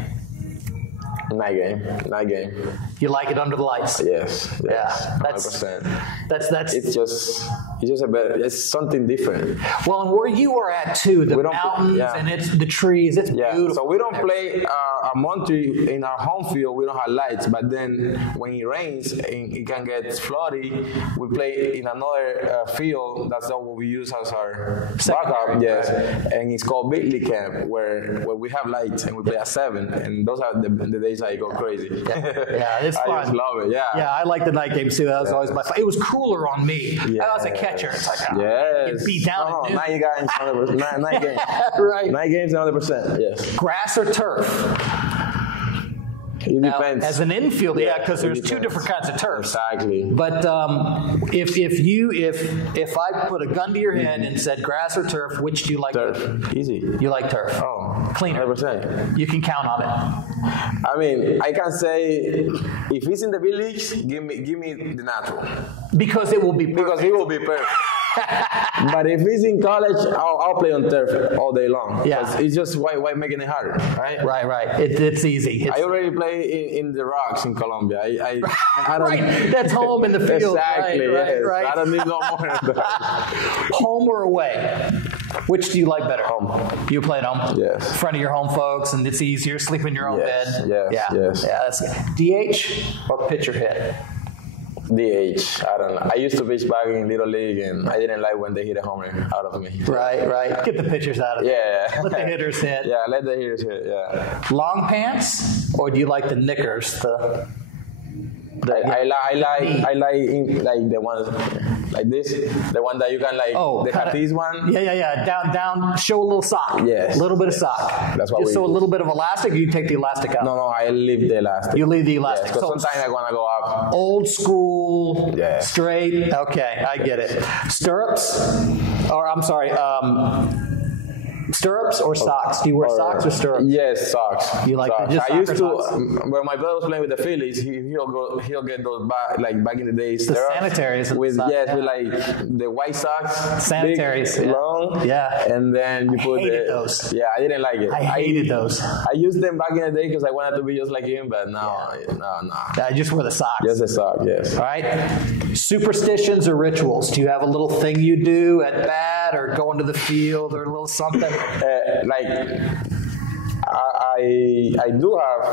Night game. You like it under the lights? Yes. Yeah. 100%. That's. It's just it's something different. Well, and where you are at too, the mountains and it's the trees. It's beautiful. So we don't play a Monterey in our home field. We don't have lights, but then when it rains and it can get floody, we play in another field. That's what we use as our backup. Yes, and it's called Bitley Camp, where we have lights and we play at 7, and those are the days I go crazy. It's fun. I just love it. Yeah, I like the night games too. That was always my fun. It was cooler on me. I was a catcher. It's like you beat down. Night games, 100%. Night games. Right. Night games, 100%. Yes. Grass or turf? It depends. As an infielder, because there's 2 different kinds of turf. Exactly. But if I put a gun to your head and said grass or turf, which do you like? Turf. Easy. You like turf? Oh. Cleaner. 100%. You can count on it. I mean, I can say if he's in the big leagues, give me the natural. Because it will be perfect. Because he will be perfect. But if he's in college, I'll play on turf all day long. Yeah. It's just why making it harder, right? Right. It's easy. I already play in the rocks in Colombia. I don't, right. That's home in the field. Exactly. Right. I don't need no more than that. Home or away? Which do you like better? Home. You play at home? Yes. In front of your home folks, and it's easier. Sleep in your own bed. Yes. Yeah, that's good. DH or pitcher hit? DH. I don't know. I used to pitch back in Little League, and I didn't like when they hit a homer out of me. Right. Get the pitchers out of there. Yeah. Let the hitters hit. Yeah, let the hitters hit, yeah. Long pants, or do you like the knickers? I like the ones like this, the one that you can the Hatis one. Yeah. Down. Show a little sock. Yes. A little bit of sock. That's what Just we a little bit of elastic. Or you take the elastic out. No, I leave the elastic. You leave the elastic. Yes, because sometimes I want to go up. Old school. Yeah. Straight. Okay, I get it. Stirrups, or I'm sorry. Stirrups or socks? Do you wear socks or stirrups? Yes, socks. You like socks. just I used to socks? when my brother was playing with the Phillies. He'll get those back in the day. The sanitaries with like the white socks. Sanitaries, big, long. Yeah. And then you put those. Yeah, I didn't like it. I hated those. I used them back in the day because I wanted to be just like him, but no. I just wear the socks. Just the sock. Yes. All right. Superstitions or rituals? Do you have a little thing you do at bat or going to the field or a little something? I do have.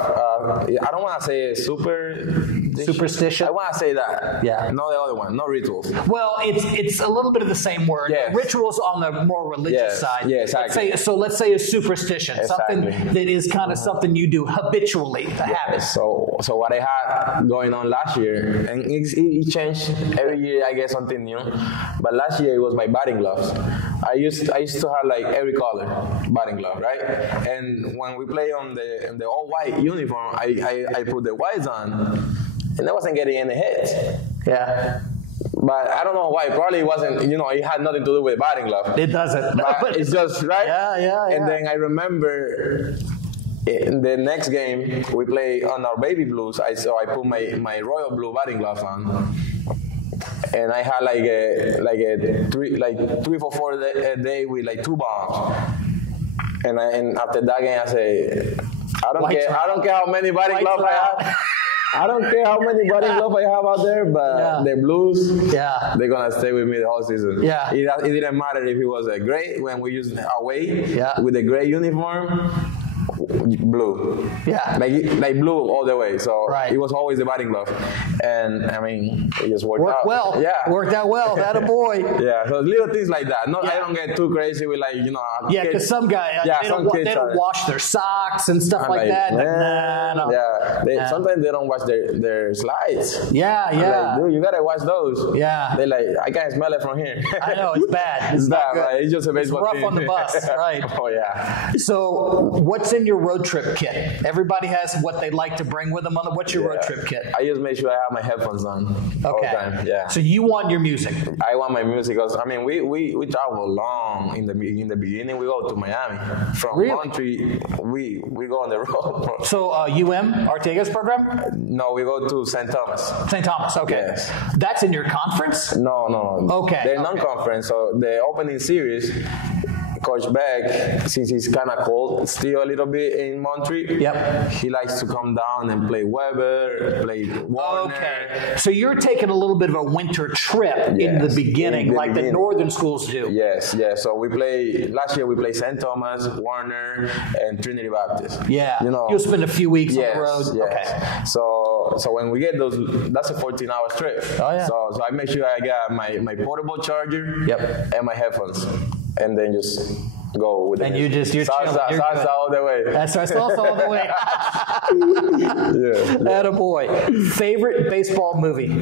I don't want to say superstition. I want to say that. Yeah. No, the other one. No rituals. Well, it's a little bit of the same word. Yes. Rituals on the more religious side. Yeah, exactly. Let's say a superstition, something that is kind of something you do habitually, a habit. So what I had going on last year, and it changed every year. I guess something new. But last year it was my batting gloves. I used to have like every color batting glove, right? And when we play on the all white uniform, I put the whites on, and I wasn't getting any hits. Yeah. But I don't know why. Probably it wasn't, it had nothing to do with batting glove. It doesn't. But it's just, right? Yeah. And then I remember in the next game, we play on our baby blues. So I put my royal blue batting gloves on. And I had like a 3-4 a day with like 2 bombs. And after that game, I say, I don't care how many batting gloves I have. I don't care how many batting gloves I have out there, but the Blues, they're gonna stay with me the whole season. Yeah. It didn't matter if it was a gray when we used away with a gray uniform. Blue, like blue all the way. So it was always the batting glove, and I mean it just worked out well. Worked out well. That a boy. Yeah, so little things like that. I don't get too crazy with because some guys they don't wash their socks and stuff like that. No. Sometimes they don't wash their slides. Yeah. Like, dude, you gotta wash those. Yeah, they like I can't smell it from here. I know it's bad. It's bad, right? It's just a baseball rough team. on the bus, right? Oh yeah. So what's in your road trip kit? Everybody has what they like to bring with them. What's your road trip kit? I just make sure I have my headphones on all the time. Yeah. So you want your music? I want my music because I mean we travel long in the beginning. We go to Miami from Montreal. We go on the road. So Ortega's program? No, we go to St. Thomas. St. Thomas. Okay. Yes. That's in your conference? No. Okay. They're non-conference. So the opening series, Coach Beck, since he's kind of cold still a little bit in Montreal, he likes to come down and play Weber, play Warner. Okay. So you're taking a little bit of a winter trip in the beginning, like the northern schools do. Yes. So last year we played St. Thomas, Warner, and Trinity Baptist. Yeah. You'll spend a few weeks on the road. Yes. Okay. So when we get those, that's a 14-hour trip. Oh, yeah. So I make sure I got my portable charger and my headphones. And then just go with it. And you're salsa all the way. That's right, salsa all the way. Attaboy. Favorite baseball movie?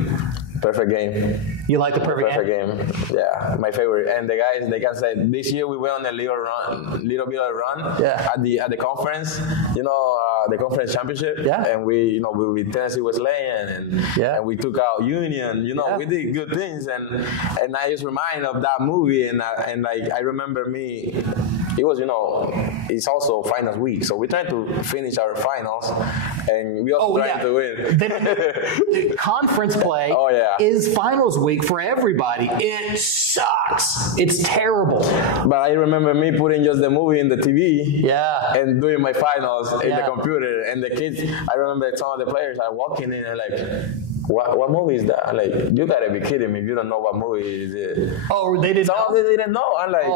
Perfect Game. You like the Perfect Game? Yeah, my favorite. And the guys, they can say this year we went on a little bit of run at the conference. The conference championship. Yeah. And we with Tennessee Wesleyan and we took out Union. We did good things and I just remind of that movie and I remember me. it was, it's also finals week. So we tried to finish our finals, and we also trying to win. The conference play is finals week for everybody. It sucks. It's terrible. But I remember me putting just the movie in the TV and doing my finals in the computer. And the kids, I remember some of the players are walking in and like, what movie is that? I'm like, you gotta be kidding me if you don't know what movie is it. Oh, they didn't know? They didn't know. I'm like,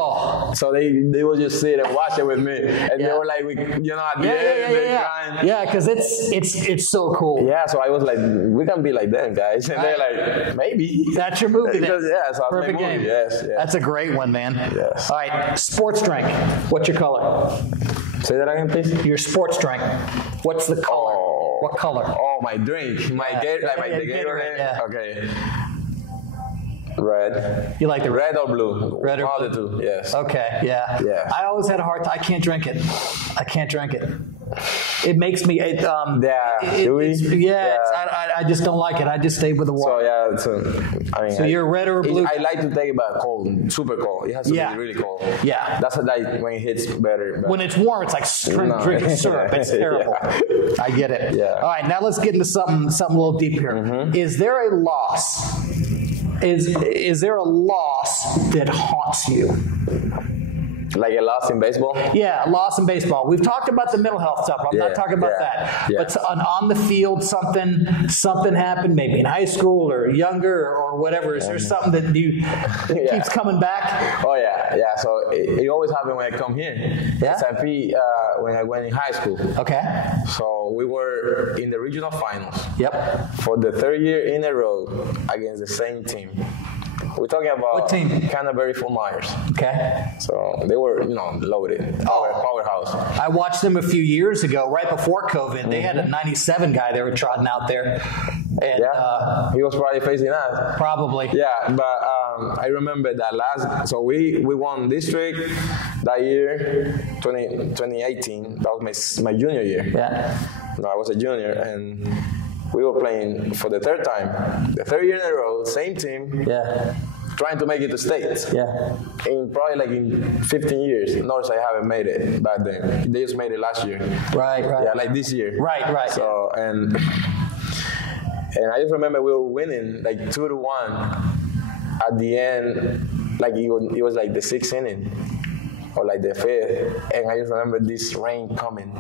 so they would just sit and watch it with me. And they were like, at the end, they're crying. Yeah, because it's so cool. Yeah, so I was like, we can be like them, guys. And they're like, maybe. That's your movie then. So perfect game. Yes. That's a great one, man. Yes. All right, sports drink. What's your color? Say that again, please. Your sports drink. What's the color? What color? Oh, my drink. My Gatorade. Yeah. Okay. Red. You like the red or blue? Red or blue? The two, yes. Okay, yeah. I always had a hard time. I can't drink it. It makes me. I just don't like it. I just stay with the water. So you're red or blue? I like to take it back cold, super cold. It has to be really cold. Yeah. That's when it hits better. When it's warm, it's like drinking syrup. It's terrible. I get it. Yeah. All right, now let's get into something a little deep here. Mm-hmm. Is there a loss? Is there a loss that haunts you? Like a loss in baseball? Yeah, loss in baseball. We've talked about the mental health stuff. I'm not talking about that. Yeah. But on the field, something happened, maybe in high school or younger or whatever. Is there something that keeps coming back? Oh, yeah. So it always happened when I come here. Yeah? When I went in high school. Okay. So we were in the regional finals. Yep. For the third year in a row against the same team. We're talking about what team? Canterbury Fort Myers. Okay. So they were, loaded. Powerhouse. I watched them a few years ago, right before COVID. Mm-hmm. They had a 97 guy they were trotting out there. And, he was probably facing us. Probably. Yeah, but I remember that so we won district that year, 2018. That was my junior year. Yeah. No, I was a junior, and we were playing for the third time, the third year in a row, same team. Yeah. Trying to make it to states. Yeah. In 15 years. Notice I haven't made it back then. They just made it last year. Right. Yeah, like this year. Right. So and I just remember we were winning like 2-1 at the end. Like it was like the 6th inning or like the 5th, and I just remember this rain coming.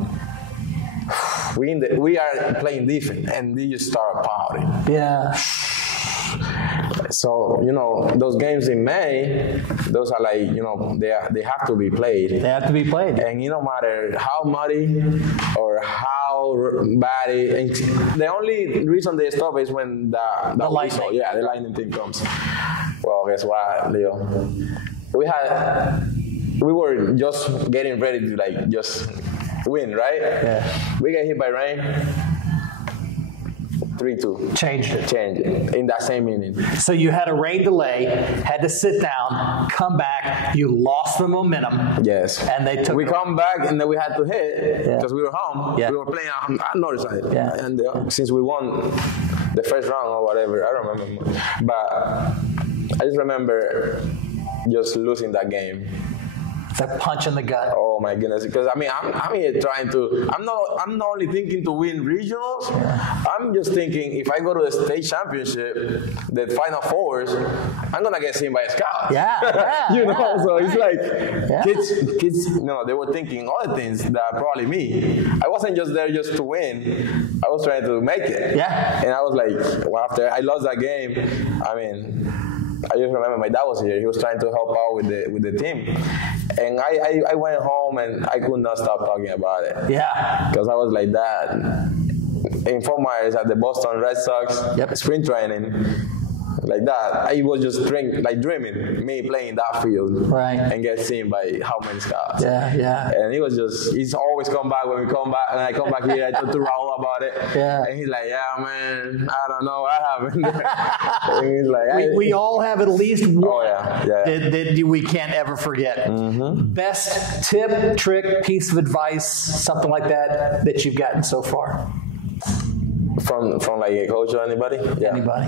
We are playing defense, and they just start pouting. Yeah. So those games in May, those are like they have to be played. They have to be played. And no matter how muddy or how bad the only reason they stop is when the lightning. whistle, the lightning thing comes. Well, guess what, Leo? We were just getting ready to just win, right? Yeah. We get hit by rain. 3-2. Changed it in that same inning. So you had a rain delay, had to sit down, come back. You lost the momentum. Yes. And they took. We come back and then we had to hit because we were home. Yeah. We were playing on north side. Yeah. And since we won the first round or whatever, I don't remember. But I just remember just losing that game. The punch in the gut. Oh my goodness! Because I'm here trying to. I'm not only thinking to win regionals. Yeah. I'm just thinking if I go to the state championship, the Final Fours, I'm gonna get seen by a scout. Yeah. So it's like kids. They were thinking other things that probably me. I wasn't just there just to win. I was trying to make it. Yeah. And I was like, well, after I lost that game, I just remember my dad was here. He was trying to help out with the team. And I went home and I could not stop talking about it. Yeah. Because I was like that. In Fort Myers at the Boston Red Sox, spring training, like that. I was just dreaming, me playing that field. Right. And get seen by how many scouts. Yeah. And he's always come back when we come back. And I come back here, I talk to Raul about it. Yeah. And he's like, yeah, man, I don't know what happened. And he's like, we all have at least one that we can't ever forget. Mm-hmm. Best tip, trick, piece of advice, something like that you've gotten so far. From like a coach or anybody? Yeah. Anybody.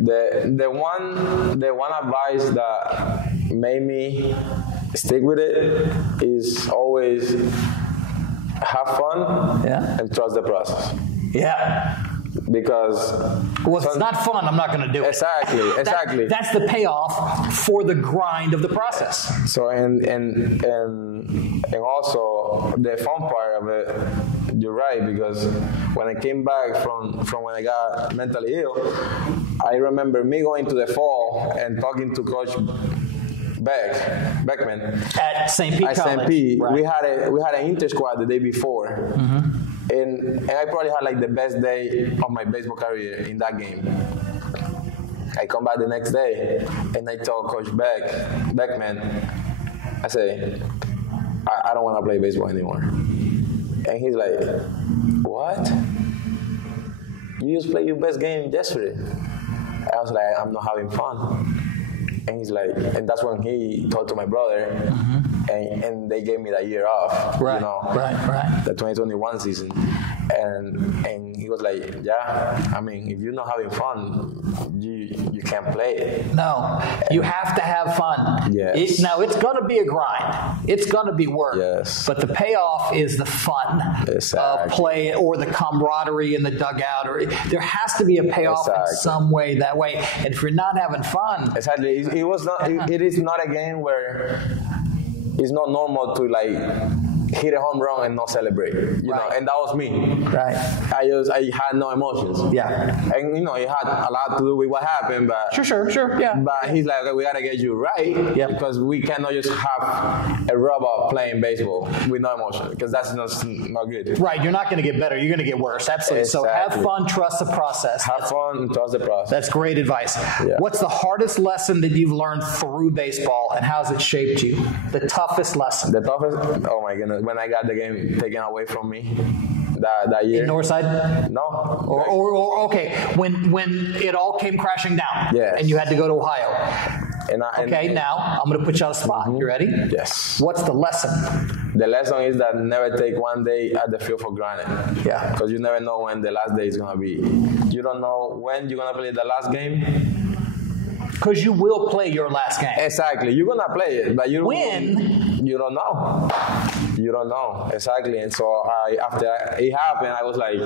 The one advice that made me stick with it is always have fun and trust the process. Yeah. Because if it's not fun, I'm not going to do it. Exactly. That's the payoff for the grind of the process. So and also the fun part of it, you're right, because when I came back from when I got mentally ill, I remember me going to the fall and talking to Coach Beckman at St. Pete College. St. Pete. Right. We had an inter squad the day before. And I probably had like the best day of my baseball career in that game. I come back the next day and I told Coach Beckman, I say, I don't want to play baseball anymore. And he's like, what? You just played your best game yesterday. I was like, I'm not having fun. And he's like, and that's when he talked to my brother, and they gave me that year off, right, you know, right. The 2021 season, and he was like, yeah, I mean, if you're not having fun, you can't play it. No, you have to have fun. Yes. Now it's going to be a grind. It's going to be work. Yes. But the payoff is the fun of play or the camaraderie in the dugout, or there has to be a payoff in some way that way. And if you're not having fun, exactly. It is not a game where it's not normal to like hit a home run and not celebrate, you know, and that was me. Right. I had no emotions. Yeah. And, you know, it had a lot to do with what happened, but... Sure, yeah. But he's like, okay, we got to get you right, because we cannot just have a robot playing baseball with no emotion, because that's not good. Right, you're not going to get better, you're going to get worse, absolutely. Exactly. So have fun, trust the process. Have fun and trust the process. That's great advice. Yeah. What's the hardest lesson that you've learned through baseball, and how has it shaped you? The toughest lesson? The toughest? Oh my goodness. When I got the game taken away from me that year. In Northside? No. Or okay, when it all came crashing down, and you had to go to Ohio. Now I'm going to put you on the spot. You ready? Yes. What's the lesson? The lesson is that never take one day at the field for granted. Yeah. Because you never know when the last day is going to be. You don't know when you're going to play the last game. Because you will play your last game. Exactly. You're going to play it, but you don't know. You don't know. Exactly. And so after it happened, I was like,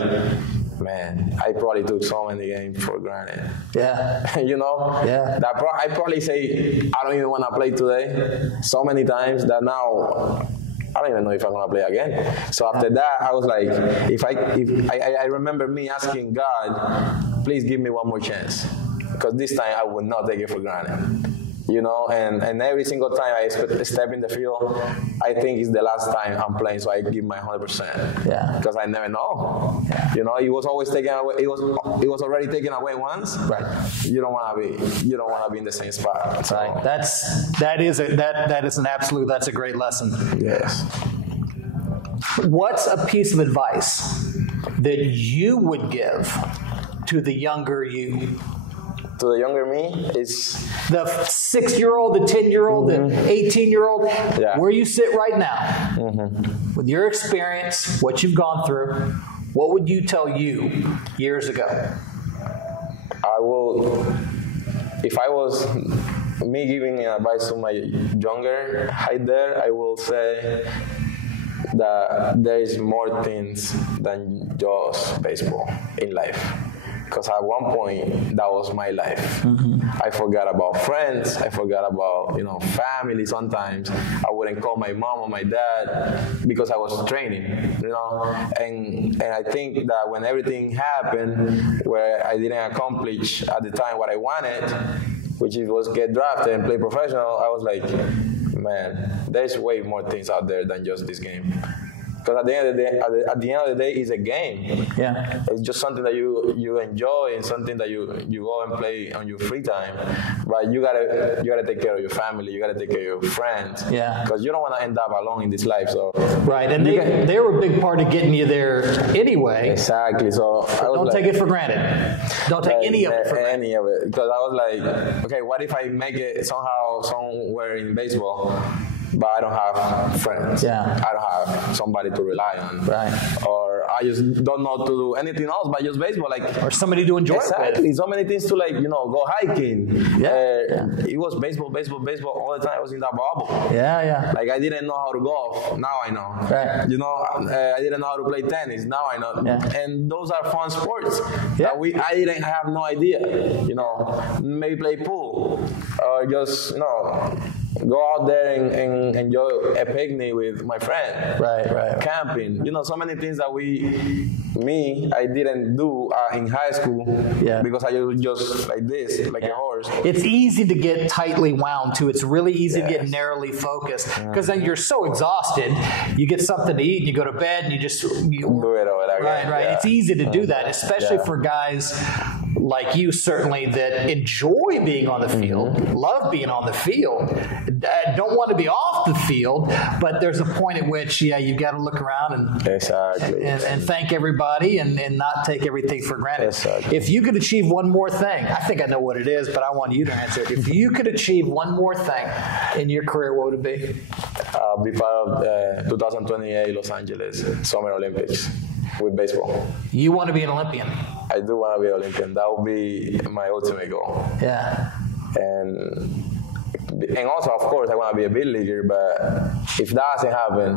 man, I probably took so many games for granted. Yeah. You know? Yeah. I probably say, I don't even want to play today so many times that now I don't even know if I'm going to play again. So after that, I was like, if I remember me asking God, please give me one more chance. Because this time I would not take it for granted. You know, and every single time I step in the field, I think it's the last time I'm playing, so I give my 100%. Yeah. Because I never know. Yeah. You know, it was always taken away. It was already taken away once. Right. You don't want to be in the same spot. So. Right. That is an absolute. That's a great lesson. Yes. What's a piece of advice that you would give to the younger you? To the younger me, it's the 6-year-old, the 10-year-old, the 18-year-old, where you sit right now, with your experience, what you've gone through, what would you tell you years ago? If I was me giving advice to my younger height there, I will say that there is more things than just baseball in life. Because at one point, that was my life. I forgot about friends. I forgot about, family sometimes. I wouldn't call my mom or my dad because I was training, And I think that when everything happened, where I didn't accomplish at the time what I wanted, which was get drafted and play professional, I was like, man, there's way more things out there than just this game. Because at the end of the day, it's a game. Yeah, it's just something that you enjoy and something that you go and play on your free time. But you gotta take care of your family. You gotta take care of your friends. Yeah, because you don't want to end up alone in this life. So right, and they were a big part of getting you there anyway. Exactly. So don't take it for granted. Don't take any of it for granted. Any of it, because I was like, okay, what if I make it somehow somewhere in baseball? but I don't have friends. Yeah. I don't have somebody to rely on. Right. Or I just don't know to do anything else but just baseball. Like, or somebody to enjoy exactly. it with. So many things to, like, go hiking. Yeah. It was baseball all the time. I was in that bubble. Yeah. Like, I didn't know how to golf. Now I know. Right. I didn't know how to play tennis. Now I know. Yeah. And those are fun sports. Yeah. That I didn't have no idea. Maybe play pool or just, go out there and enjoy a picnic with my friend. Right. Camping. So many things that I didn't do in high school. Yeah. Because I was just like this, like a horse. It's easy to get tightly wound too. It's really easy to get narrowly focused because then you're so exhausted. You get something to eat, and you go to bed, and you do it over again. Right. Yeah. It's easy to do that, especially for guys like you, certainly, that enjoy being on the field, love being on the field, don't want to be off the field, but there's a point at which, you've got to look around and thank everybody and not take everything for granted. Exactly. If you could achieve one more thing, I think I know what it is, but I want you to answer it. If you could achieve one more thing in your career, what would it be? Be part of 2028 Los Angeles Summer Olympics with baseball. You want to be an Olympian? I do want to be an Olympian. That would be my ultimate goal. Yeah. And also, of course, I want to be a big leaguer, but if that doesn't happen,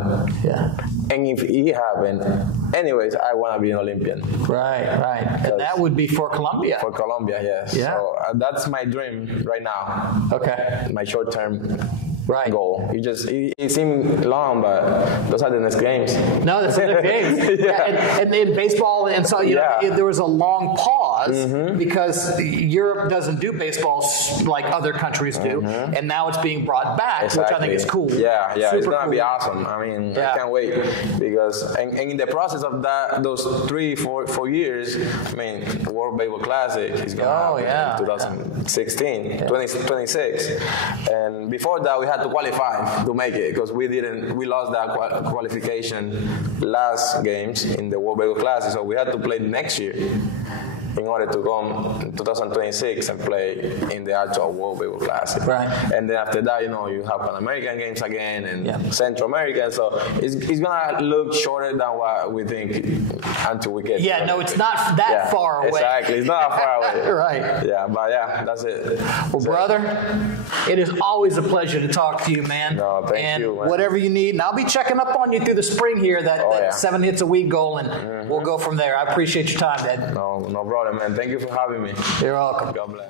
and if it happens, anyways, I want to be an Olympian. Right. And that would be for Colombia. For Colombia, yes. Yeah. So that's my dream right now. Okay. My short-term goal. It seemed long, but those are the next games. No, that's the next games. And in baseball, and so there was a long pause because Europe doesn't do baseball like other countries do, and now it's being brought back, which I think is cool. Yeah, Super it's gonna cool. be awesome. I mean, I can't wait because and in the process of those 3-4 years, I mean, World Baseball Classic is gonna happen in 2016, 2026, and before that we had to qualify to make it because we lost that qualification last games in the World Baseball Classic, so we had to play next year in order to come in 2026 and play in the actual World Baseball Classic. Right. And then after that, you have Pan American games again and Central American, so it's gonna look shorter than what we think until we get. Yeah, no, it's not that far away. Exactly, it's not that far away. Right. Yeah, but that's it. Well, brother, it is always a pleasure to talk to you, man. No, thank you, man. Whatever you need, and I'll be checking up on you through the spring here, that 7 hits a week goal, and we'll go from there. I appreciate your time, Dad. No problem, man. Thank you for having me. You're welcome. God bless.